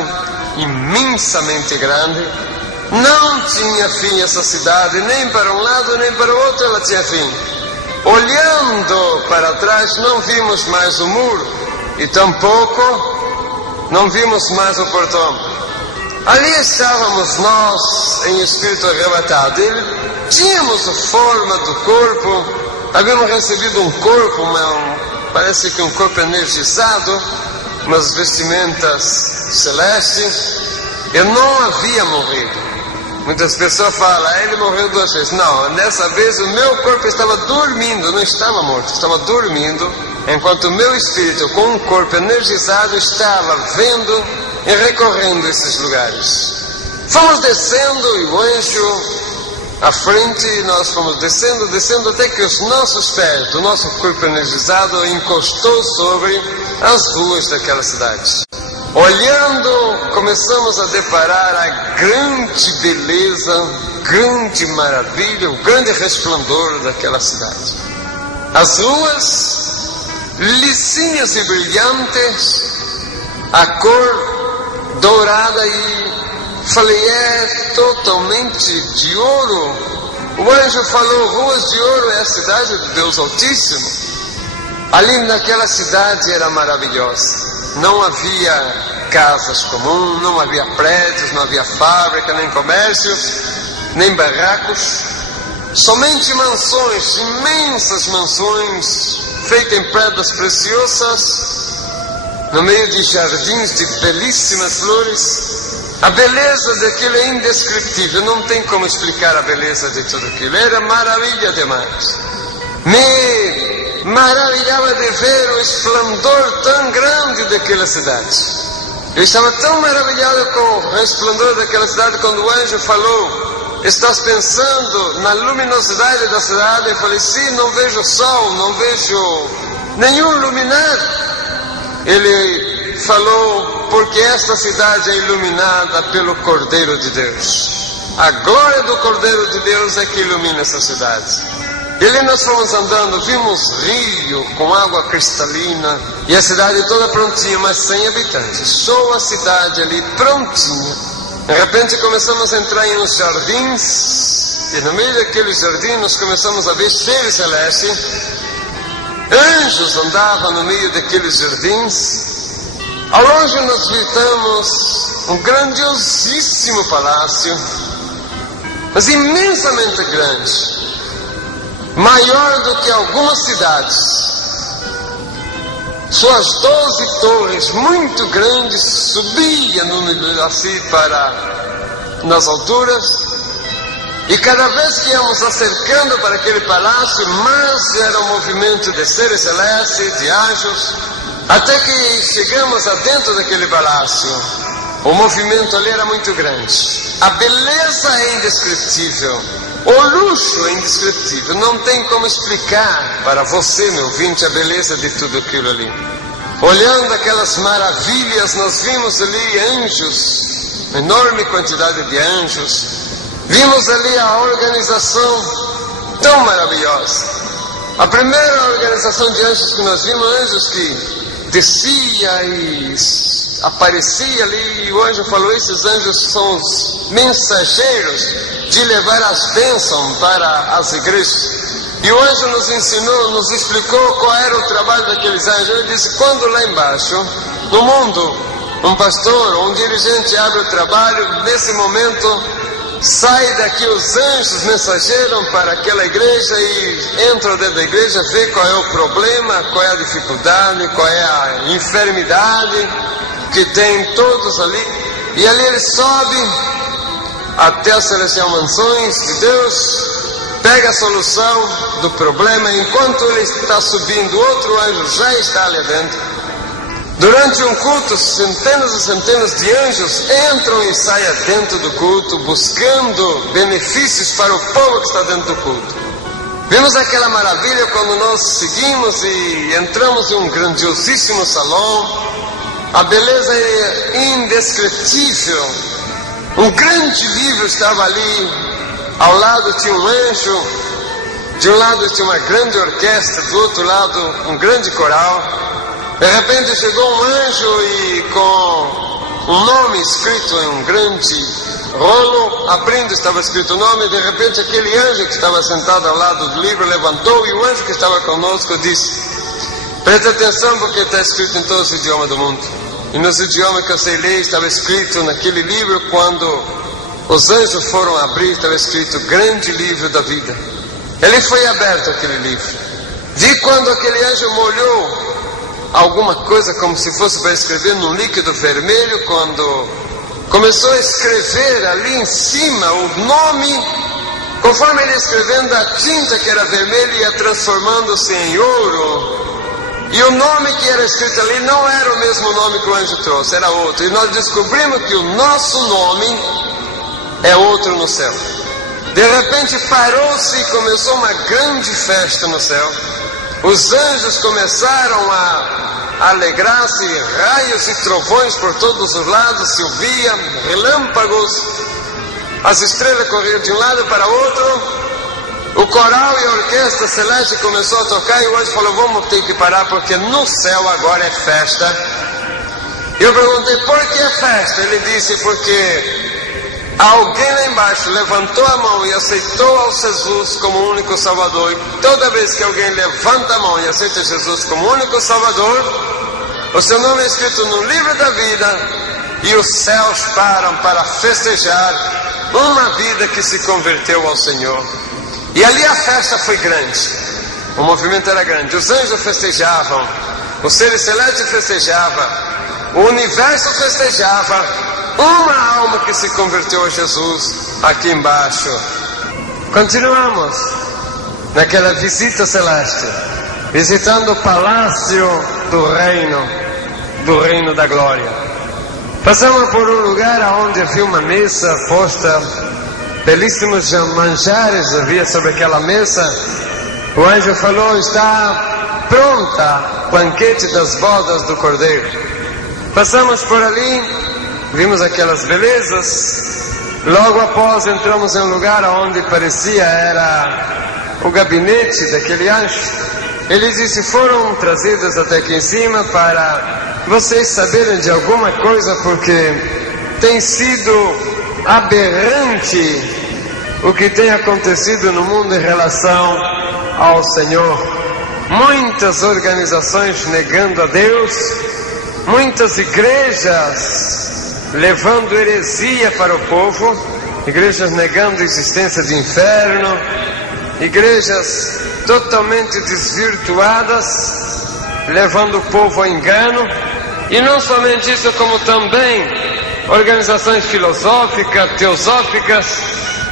imensamente grande. Não tinha fim essa cidade, nem para um lado nem para o outro ela tinha fim. Olhando para trás não vimos mais o muro, e tampouco não vimos mais o portão. Ali estávamos nós em espírito arrebatado. Tínhamos a forma do corpo, havíamos recebido um corpo, parece que um corpo energizado, umas vestimentas celestes. Eu não havia morrido. Muitas pessoas falam: ele morreu 2 vezes. Não, nessa vez o meu corpo estava dormindo, não estava morto, estava dormindo, enquanto o meu espírito, com um corpo energizado, estava vendo e recorrendo esses lugares. Fomos descendo, e o anjo à frente, nós fomos descendo até que os nossos pés, do nosso corpo energizado, encostou sobre as ruas daquela cidade. Olhando, começamos a deparar a grande beleza, grande maravilha, o grande resplandor daquela cidade. As ruas lisinhas e brilhantes, a cor dourada, e falei: é totalmente de ouro. O anjo falou: ruas de ouro é a cidade de Deus Altíssimo. Ali naquela cidade era maravilhosa. Não havia casas comuns, não havia prédios, não havia fábrica, nem comércios, nem barracos. somente mansões, imensas mansões, feitas em pedras preciosas, no meio de jardins de belíssimas flores. A beleza daquilo é indescritível, não tem como explicar a beleza de tudo aquilo. Era maravilha demais. Me maravilhava de ver o esplendor tão grande daquela cidade. Eu estava tão maravilhado com o esplendor daquela cidade quando o anjo falou: estás pensando na luminosidade da cidade? Eu falei: sim, não vejo sol, não vejo nenhum luminar. Ele falou: porque esta cidade é iluminada pelo Cordeiro de Deus. A glória do Cordeiro de Deus é que ilumina essa cidade. E ali nós fomos andando, vimos rio com água cristalina e a cidade toda prontinha, mas sem habitantes. Só a cidade ali prontinha. De repente começamos a entrar em uns jardins e no meio daqueles jardins nós começamos a ver seres celestes. Anjos andavam no meio daqueles jardins. Ao longe nós visitamos um grandiosíssimo palácio, mas imensamente grande, maior do que algumas cidades. Suas 12 torres muito grandes subiam assim nas alturas. E cada vez que íamos acercando para aquele palácio, mais era um movimento de seres celestes, de anjos, até que chegamos adentro daquele palácio. O movimento ali era muito grande. A beleza é indescritível. O luxo é indescritível. Não tem como explicar para você, meu ouvinte, a beleza de tudo aquilo ali. Olhando aquelas maravilhas, nós vimos ali anjos, uma enorme quantidade de anjos. Vimos ali a organização tão maravilhosa. A primeira organização de anjos que nós vimos, anjos que descia e aparecia ali, e o anjo falou: esses anjos são os mensageiros de levar as bênçãos para as igrejas. E o anjo nos ensinou, nos explicou qual era o trabalho daqueles anjos. Ele disse: quando lá embaixo, no mundo, um pastor ou um dirigente abre o trabalho, nesse momento sai daqui os anjos mensageiros para aquela igreja e entram dentro da igreja, vê qual é o problema, qual é a dificuldade, qual é a enfermidade que tem todos ali. E ali ele sobe até as celestiais mansões de Deus, pega a solução do problema. Enquanto ele está subindo, outro anjo já está ali dentro. Durante um culto, centenas e centenas de anjos entram e saem dentro do culto, buscando benefícios para o povo que está dentro do culto. Vimos aquela maravilha quando nós seguimos e entramos em um grandiosíssimo salão. A beleza é indescritível. Um grande livro estava ali, ao lado tinha um anjo, de um lado tinha uma grande orquestra, do outro lado um grande coral. De repente chegou um anjo e com um nome escrito em um grande rolo, abrindo estava escrito o nome. De repente aquele anjo que estava sentado ao lado do livro levantou, e o anjo que estava conosco disse: preste atenção, porque está escrito em todos os idiomas do mundo. E nos idiomas que eu sei ler estava escrito naquele livro. Quando os anjos foram abrir, estava escrito: grande livro da vida. Ele foi aberto, aquele livro. Vi quando aquele anjo molhou alguma coisa como se fosse para escrever num líquido vermelho. Quando começou a escrever ali em cima o nome, conforme ele ia escrevendo, a tinta que era vermelha ia transformando-se em ouro. E o nome que era escrito ali não era o mesmo nome que o anjo trouxe, era outro. E nós descobrimos que o nosso nome é outro no céu. De repente parou-se e começou uma grande festa no céu. Os anjos começaram a alegrar-se, raios e trovões por todos os lados se ouvia, relâmpagos, as estrelas corriam de um lado para outro. O coral e a orquestra celeste começou a tocar, e o anjo falou: vamos ter que parar, porque no céu agora é festa. Eu perguntei: por que é festa? Ele disse: porque alguém lá embaixo levantou a mão e aceitou ao Jesus como o único Salvador. E toda vez que alguém levanta a mão e aceita Jesus como o único Salvador, o seu nome é escrito no livro da vida, e os céus param para festejar uma vida que se converteu ao Senhor. E ali a festa foi grande, o movimento era grande, os anjos festejavam, os seres celestes festejavam, o universo festejava, uma alma que se converteu a Jesus aqui embaixo. Continuamos naquela visita celeste, visitando o palácio do reino da glória. Passamos por um lugar onde havia uma mesa posta, belíssimos manjares havia sobre aquela mesa. O anjo falou: está pronta o banquete das bodas do Cordeiro. Passamos por ali, vimos aquelas belezas. Logo após entramos em um lugar onde parecia era o gabinete daquele anjo. Ele disse: foram trazidos até aqui em cima para vocês saberem de alguma coisa, porque tem sido aberrante o que tem acontecido no mundo em relação ao Senhor. Muitas organizações negando a Deus, muitas igrejas levando heresia para o povo, igrejas negando a existência de inferno, igrejas totalmente desvirtuadas, levando o povo ao engano. E não somente isso, como também organizações filosóficas, teosóficas,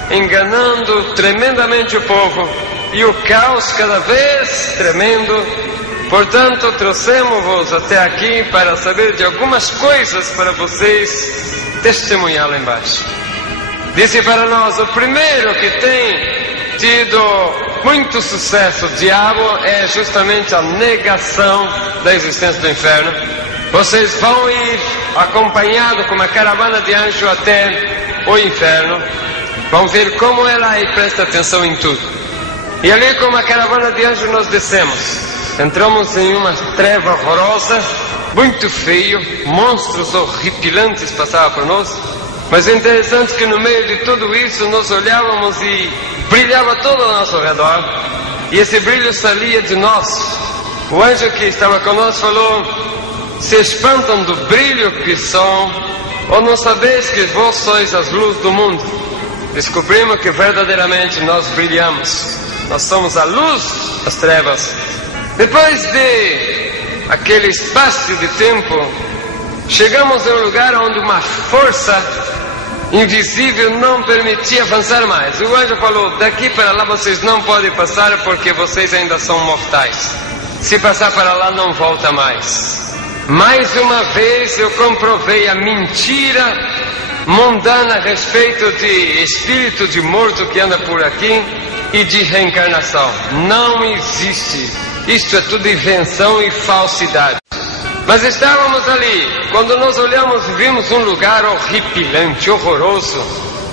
enganando tremendamente o povo, e o caos cada vez tremendo. Portanto, trouxemos-vos até aqui para saber de algumas coisas para vocês testemunhar lá embaixo. Disse para nós: o primeiro que tem tido muito sucesso, o diabo, é justamente a negação da existência do inferno. Vocês vão ir acompanhado com uma caravana de anjos até o inferno, vão ver como é lá e presta atenção em tudo. E ali, com uma caravana de anjos, nós descemos. Entramos em uma treva horrorosa, muito feio, monstros horripilantes passavam por nós. Mas é interessante que no meio de tudo isso nós olhávamos e brilhava todo ao nosso redor, e esse brilho saía de nós. O anjo que estava conosco falou: se espantam do brilho que são, ou não sabeis que vós sois as luzes do mundo? Descobrimos que verdadeiramente nós brilhamos, nós somos a luz das trevas. Depois de aquele espaço de tempo, chegamos a um lugar onde uma força invisível não permitia avançar mais. O anjo falou: daqui para lá vocês não podem passar, porque vocês ainda são mortais. Se passar para lá, não volta mais. Mais uma vez eu comprovei a mentira mundana a respeito de espírito de morto que anda por aqui e de reencarnação. Não existe. Isto é tudo invenção e falsidade. Mas estávamos ali, quando nós olhamos e vimos um lugar horripilante, horroroso.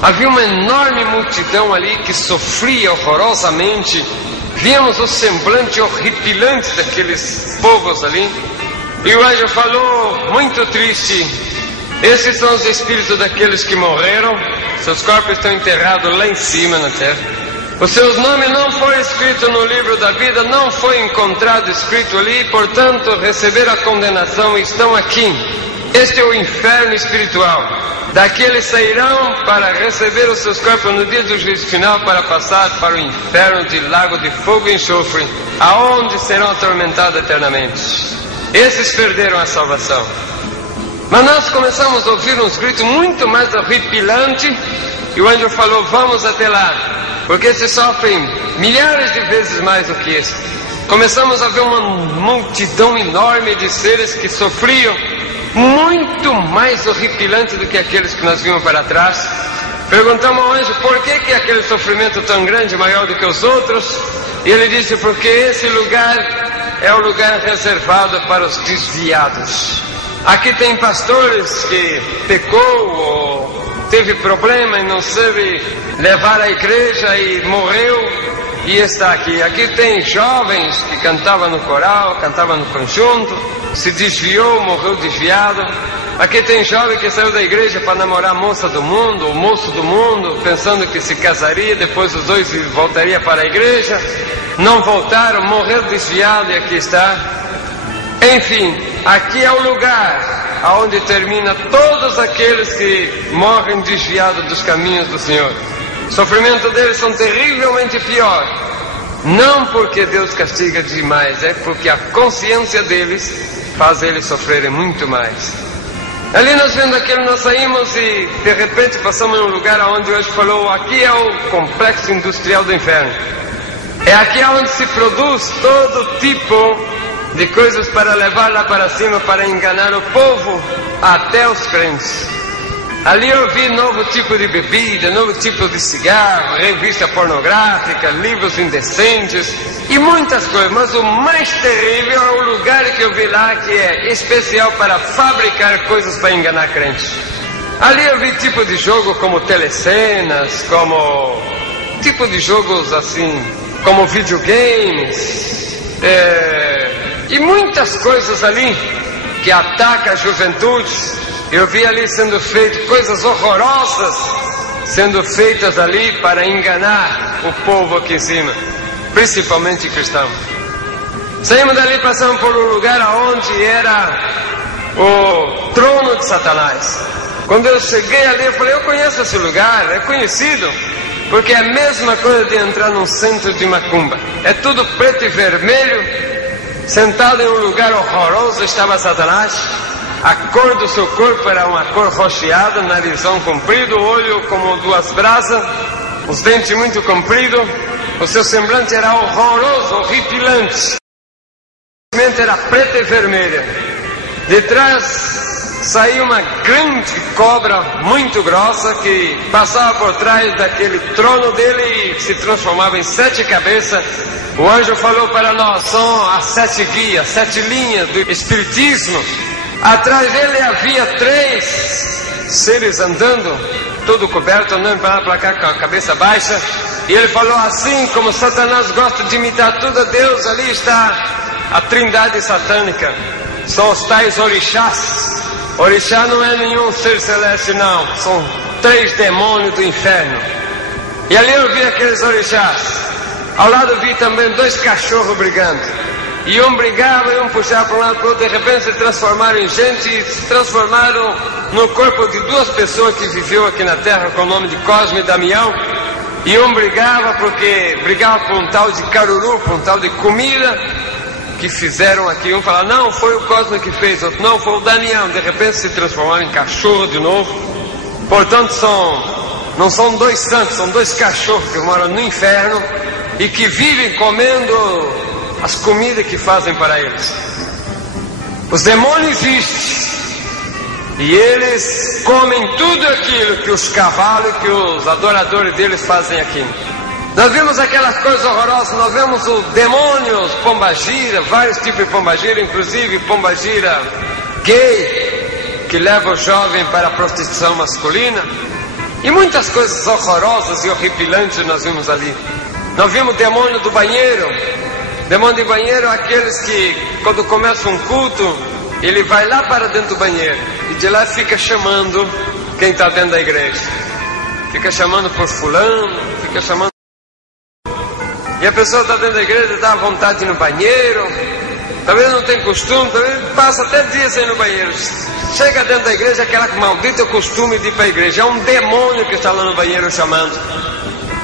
Havia uma enorme multidão ali que sofria horrorosamente. Víamos o semblante horripilante daqueles povos ali. E o anjo falou, muito triste: esses são os espíritos daqueles que morreram, seus corpos estão enterrados lá em cima na terra. Os seus nomes não foram escritos no livro da vida, não foi encontrado escrito ali, portanto receberam a condenação e estão aqui. Este é o inferno espiritual. Daqui eles sairão para receber os seus corpos no dia do juízo final, para passar para o inferno de lago de fogo e enxofre, aonde serão atormentados eternamente. Esses perderam a salvação. Mas nós começamos a ouvir uns gritos muito mais horripilantes, e o anjo falou: vamos até lá, porque se sofrem milhares de vezes mais do que isso. Começamos a ver uma multidão enorme de seres que sofriam muito mais horripilante do que aqueles que nós vimos para trás. Perguntamos ao anjo por que aquele sofrimento tão grande, maior do que os outros, e ele disse: porque esse lugar é o lugar reservado para os desviados. Aqui tem pastores que pecou ou teve problema e não soube levar a igreja e morreu e está aqui. Aqui tem jovens que cantavam no coral, cantavam no conjunto, se desviou, morreu desviado. Aqui tem jovem que saiu da igreja para namorar a moça do mundo, o moço do mundo, pensando que se casaria, depois os dois voltariam para a igreja. Não voltaram, morreu desviado e aqui está. Enfim, aqui é o lugar onde termina todos aqueles que morrem desviados dos caminhos do Senhor. O sofrimento deles são terrivelmente pior. Não porque Deus castiga demais, é porque a consciência deles faz eles sofrerem muito mais. Ali nós vendo aquilo, nós saímos e de repente passamos em um lugar onde hoje falou, aqui é o complexo industrial do inferno. É aqui onde se produz todo tipo de coisas para levar lá para cima, para enganar o povo, até os crentes. Ali eu vi novo tipo de bebida, novo tipo de cigarro, revista pornográfica, livros indecentes e muitas coisas. Mas o mais terrível é o lugar que eu vi lá, que é especial para fabricar coisas para enganar crentes. Ali eu vi tipo de jogo como telecenas, como tipo de jogos assim, como videogames, e muitas coisas ali que atacam a juventude. Eu vi ali sendo feito coisas horrorosas, sendo feitas ali para enganar o povo aqui em cima, principalmente cristãos. Saímos dali, passamos por um lugar onde era o trono de Satanás. Quando eu cheguei ali, eu falei, eu conheço esse lugar, é conhecido, porque é a mesma coisa de entrar num centro de macumba. É tudo preto e vermelho, sentado em um lugar horroroso estava Satanás. A cor do seu corpo era uma cor rocheada, narizão comprido, olho como duas brasas, os dentes muito compridos, o seu semblante era horroroso, horripilante. A mente era preta e vermelha. De trás saía uma grande cobra muito grossa que passava por trás daquele trono dele e se transformava em 7 cabeças. O anjo falou para nós, são as 7 guias, 7 linhas do Espiritismo. Atrás dele havia 3 seres andando, todo coberto, andando para lá para cá com a cabeça baixa. E ele falou assim, como Satanás gosta de imitar tudo a Deus, ali está a trindade satânica. São os tais orixás. Orixá não é nenhum ser celeste não, são 3 demônios do inferno. E ali eu vi aqueles orixás. Ao lado vi também 2 cachorros brigando. E um brigava e um puxava para um lado para o outro. De repente se transformaram em gente e se transformaram no corpo de 2 pessoas que viveu aqui na terra com o nome de Cosme e Damião. E um brigava porque brigava por um tal de caruru, por um tal de comida que fizeram aqui. Um falava, não, foi o Cosme que fez, outro, não, foi o Damião. De repente se transformaram em cachorro de novo. Portanto não são 2 santos, são 2 cachorros que moram no inferno e que vivem comendo as comidas que fazem para eles. Os demônios existem e eles comem tudo aquilo que os cavalos, que os adoradores deles fazem aqui. Nós vimos aquelas coisas horrorosas. Nós vemos o demônio, os pombagira, vários tipos de pombagira, inclusive pombagira gay, que leva o jovem para a prostituição masculina, e muitas coisas horrorosas e horripilantes nós vimos ali. Nós vimos o demônio do banheiro. Demônio de banheiro é aqueles que, quando começa um culto, ele vai lá para dentro do banheiro e de lá fica chamando quem está dentro da igreja. Fica chamando por fulano, fica chamando. E a pessoa está dentro da igreja, dá vontade de ir no banheiro, talvez não tem costume, talvez passa até dias sem ir no banheiro. Chega dentro da igreja, aquela maldita costume de ir para a igreja. É um demônio que está lá no banheiro chamando.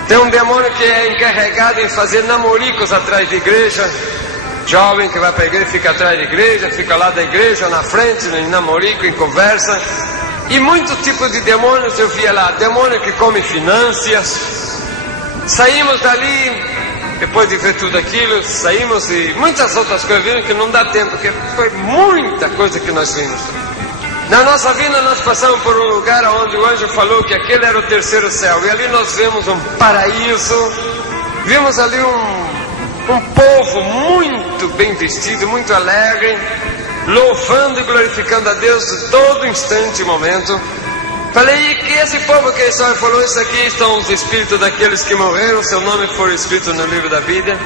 Tem um demônio que é encarregado em fazer namoricos atrás da igreja. Jovem que vai para a igreja, fica atrás da igreja, fica lá da igreja, na frente, em namorico, em conversa. E muitos tipos de demônios eu via lá. Demônio que come finanças. Saímos dali, depois de ver tudo aquilo, saímos e muitas outras coisas viram que não dá tempo, porque foi muita coisa que nós vimos. Na nossa vida nós passamos por um lugar onde o anjo falou que aquele era o 3º céu. E ali nós vemos um paraíso. Vimos ali um povo muito bem vestido, muito alegre, louvando e glorificando a Deus de todo instante e momento. Falei, e que esse povo que só falou, isso aqui estão os espíritos daqueles que morreram, seu nome foi escrito no livro da vida.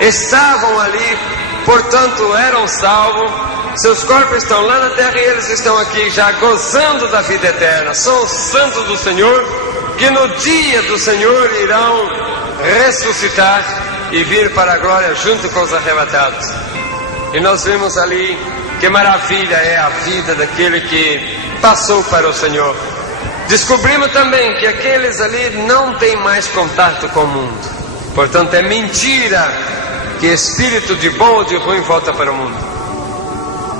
Estavam ali, portanto eram salvos. Seus corpos estão lá na terra e eles estão aqui já gozando da vida eterna. São os santos do Senhor que no dia do Senhor irão ressuscitar e vir para a glória junto com os arrebatados. E nós vemos ali que maravilha é a vida daquele que passou para o Senhor. Descobrimos também que aqueles ali não têm mais contato com o mundo. Portanto, é mentira que espírito de bom ou de ruim volta para o mundo.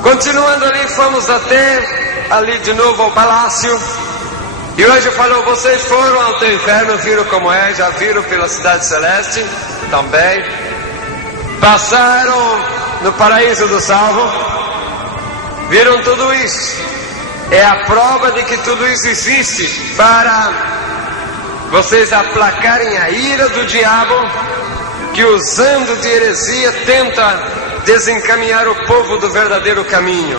Continuando ali, fomos até ali de novo ao palácio. E o anjo falou: vocês foram ao teu inferno, viram como é, já viram pela cidade celeste também. Passaram no paraíso do salvo, viram tudo isso. É a prova de que tudo isso existe, para vocês aplacarem a ira do diabo, que usando de heresia tenta desencaminhar o povo do verdadeiro caminho.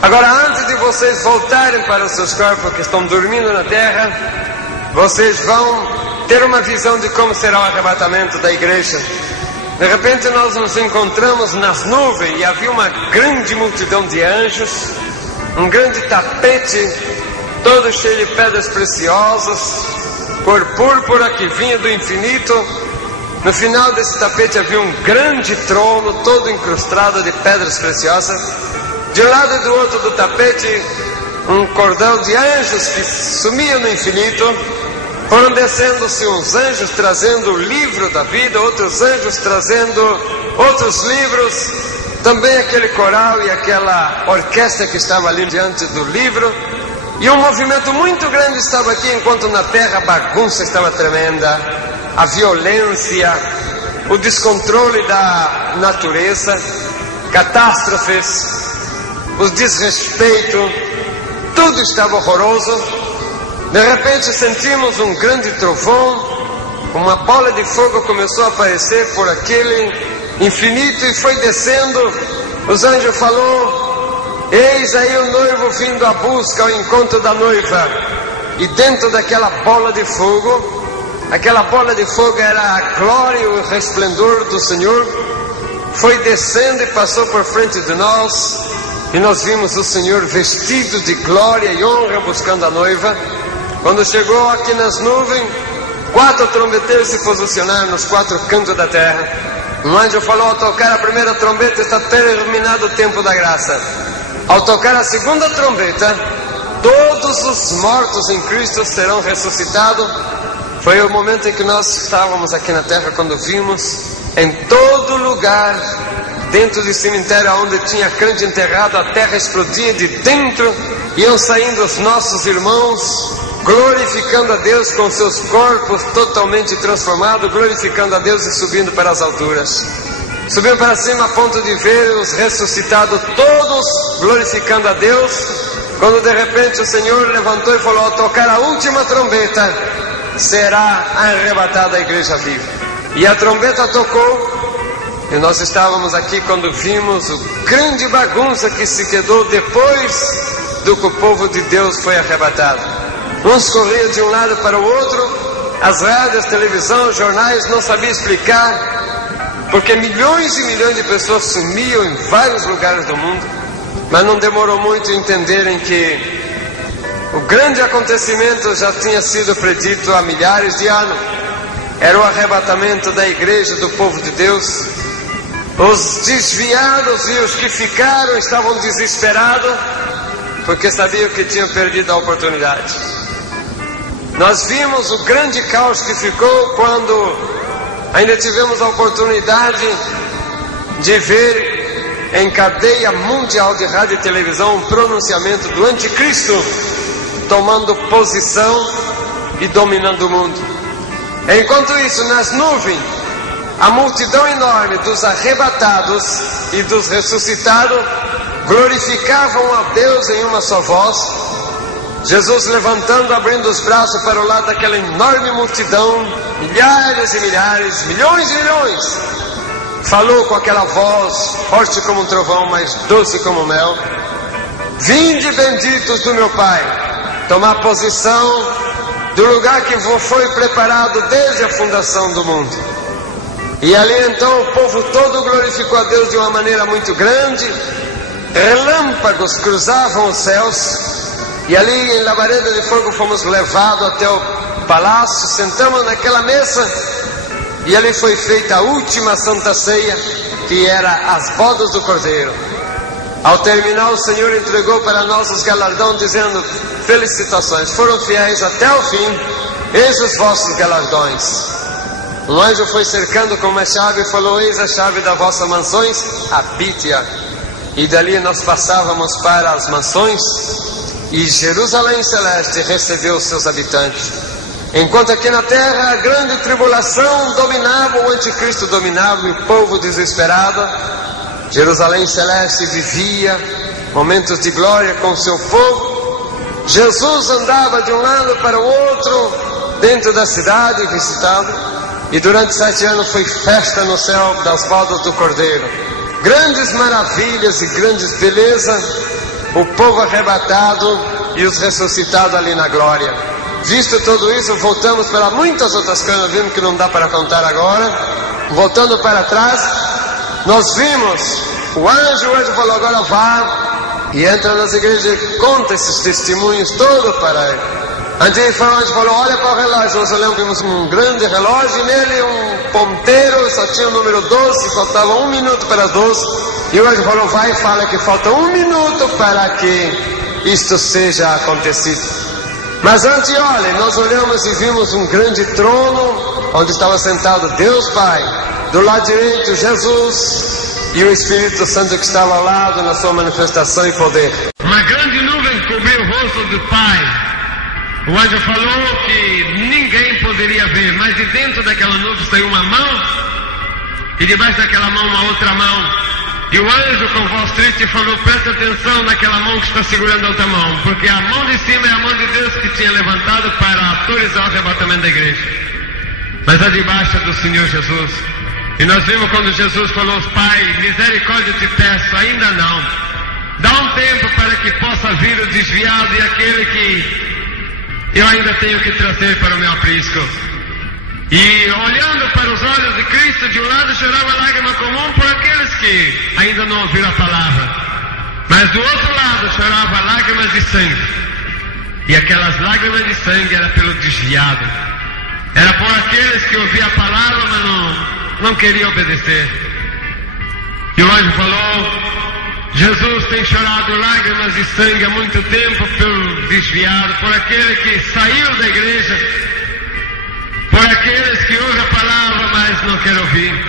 Agora, antes de vocês voltarem para os seus corpos que estão dormindo na terra, vocês vão ter uma visão de como será o arrebatamento da igreja. De repente nós nos encontramos nas nuvens e havia uma grande multidão de anjos, um grande tapete, todo cheio de pedras preciosas, cor púrpura que vinha do infinito. No final desse tapete havia um grande trono, todo incrustado de pedras preciosas. De um lado e do outro do tapete, um cordão de anjos que sumiam no infinito. Foram descendo-se uns anjos trazendo o livro da vida, outros anjos trazendo outros livros, também aquele coral e aquela orquestra que estava ali diante do livro. E um movimento muito grande estava aqui, enquanto na terra a bagunça estava tremenda, a violência, o descontrole da natureza, catástrofes, o desrespeito, tudo estava horroroso. De repente sentimos um grande trovão, uma bola de fogo começou a aparecer por aquele infinito e foi descendo. Os anjos falou: eis aí o noivo vindo à busca, ao encontro da noiva. E dentro daquela bola de fogo, aquela bola de fogo era a glória e o resplendor do Senhor, foi descendo e passou por frente de nós. E nós vimos o Senhor vestido de glória e honra buscando a noiva. Quando chegou aqui nas nuvens, 4 trombeteiros se posicionaram nos 4 cantos da terra. Um anjo falou: ao tocar a primeira trombeta está terminado o tempo da graça. Ao tocar a segunda trombeta, todos os mortos em Cristo serão ressuscitados. Foi o momento em que nós estávamos aqui na terra, quando vimos em todo lugar, dentro do cemitério onde tinha crente enterrado, a terra explodia de dentro, iam saindo os nossos irmãos, glorificando a Deus com seus corpos totalmente transformados, glorificando a Deus e subindo para as alturas. Subindo para cima a ponto de ver os ressuscitados todos glorificando a Deus, quando de repente o Senhor levantou e falou: ao tocar a última trombeta, será arrebatada a igreja viva. E a trombeta tocou, e nós estávamos aqui quando vimos o grande bagunça que se quedou depois do que o povo de Deus foi arrebatado. Uns corriam de um lado para o outro, as rádios, televisão, jornais não sabiam explicar, porque milhões e milhões de pessoas sumiam em vários lugares do mundo. Mas não demorou muito a entenderem que o grande acontecimento já tinha sido predito há milhares de anos. Era o arrebatamento da igreja, do povo de Deus. Os desviados e os que ficaram estavam desesperados, porque sabiam que tinham perdido a oportunidade. Nós vimos o grande caos que ficou quando ainda tivemos a oportunidade de ver em cadeia mundial de rádio e televisão um pronunciamento do anticristo tomando posição e dominando o mundo. Enquanto isso, nas nuvens, a multidão enorme dos arrebatados e dos ressuscitados glorificavam a Deus em uma só voz. Jesus levantando, abrindo os braços para o lado daquela enorme multidão, milhares e milhares, milhões e milhões, falou com aquela voz forte como um trovão, mas doce como mel: vinde benditos do meu Pai, tomar posição do lugar que foi preparado desde a fundação do mundo. E ali então o povo todo glorificou a Deus de uma maneira muito grande. Relâmpagos cruzavam os céus, e ali em labareda de fogo fomos levados até o palácio, sentamos naquela mesa, e ali foi feita a última santa ceia, que era as bodas do Cordeiro. Ao terminar, o Senhor entregou para nós os galardões, dizendo: felicitações, foram fiéis até o fim, eis os vossos galardões. Um anjo foi cercando com uma chave e falou: eis a chave das vossas mansões, habite-a. E dali nós passávamos para as mansões, e Jerusalém Celeste recebeu os seus habitantes. Enquanto aqui na terra a grande tribulação dominava, o anticristo dominava e o povo desesperado, Jerusalém Celeste vivia momentos de glória com o seu povo. Jesus andava de um lado para o outro dentro da cidade visitando, e durante 7 anos foi festa no céu das bodas do Cordeiro. Grandes maravilhas e grandes belezas, o povo arrebatado e os ressuscitados ali na glória. Visto tudo isso, voltamos para muitas outras coisas, vimos que não dá para contar agora. Voltando para trás, nós vimos o anjo falou: agora vá e entra nas igrejas e conta esses testemunhos todos para ele. Antes de falar, o anjo falou: olha para o relógio. Nós olhamos, vimos um grande relógio e nele um ponteiro, só tinha o número 12, faltava 1 minuto para as 12. E o anjo falou: vai e fala que falta 1 minuto para que isto seja acontecido. Mas antes, olha, nós olhamos e vimos um grande trono, onde estava sentado Deus Pai, do lado direito Jesus e o Espírito Santo que estava ao lado na sua manifestação e poder. Uma grande nuvem cobriu o rosto do Pai. O anjo falou que ninguém poderia ver, mas de dentro daquela nuvem saiu uma mão, e debaixo daquela mão uma outra mão. E o anjo com voz triste falou: presta atenção naquela mão que está segurando a outra mão, porque a mão de cima é a mão de Deus que tinha levantado para autorizar o arrebatamento da igreja, mas a de baixo é do Senhor Jesus. E nós vimos quando Jesus falou: Pai, misericórdia te peço, ainda não, dá um tempo para que possa vir o desviado e aquele que eu ainda tenho que trazer para o meu aprisco. E olhando para os olhos de Cristo, de um lado chorava lágrima comum por aqueles que ainda não ouviram a palavra, mas do outro lado chorava lágrimas de sangue. E aquelas lágrimas de sangue era pelo desviado, era por aqueles que ouviam a palavra, mas não queriam obedecer. E o anjo falou: Jesus tem chorado lágrimas de sangue há muito tempo pelo desviado, por aquele que saiu da igreja, por aqueles que ouvem a palavra, mas não querem ouvir.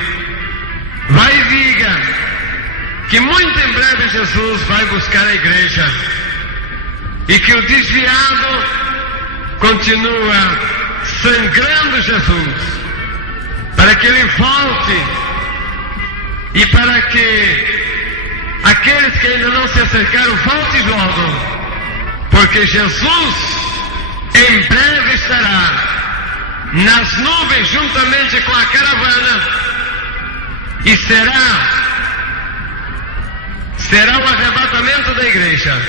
Vai e diga que muito em breve Jesus vai buscar a igreja, e que o desviado continua sangrando Jesus, para que ele volte, e para que aqueles que ainda não se acercaram voltem logo, porque Jesus em breve estará nas nuvens juntamente com a caravana, e será o arrebatamento da igreja.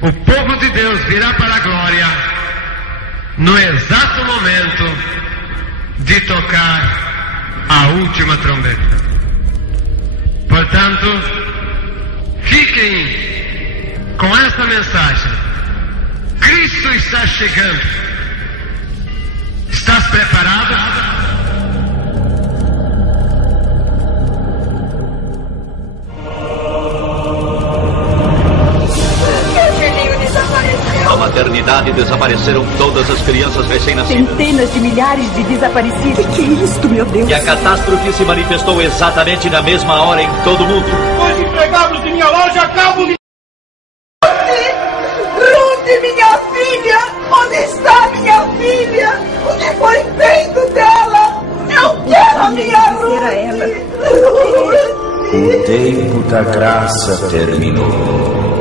O povo de Deus virá para a glória no exato momento de tocar a última trombeta. Portanto, fiquem com essa mensagem: Cristo está chegando. Estás preparado? Na maternidade desapareceram todas as crianças recém-nascidas. Centenas de milhares de desaparecidos. O que é isto, meu Deus? E a catástrofe se manifestou exatamente na mesma hora em todo o mundo. Os empregados de minha loja acabam de... Ruth, minha filha! Onde está minha filha? O que foi feito dela? Eu quero a minha Ruth! O tempo da graça terminou.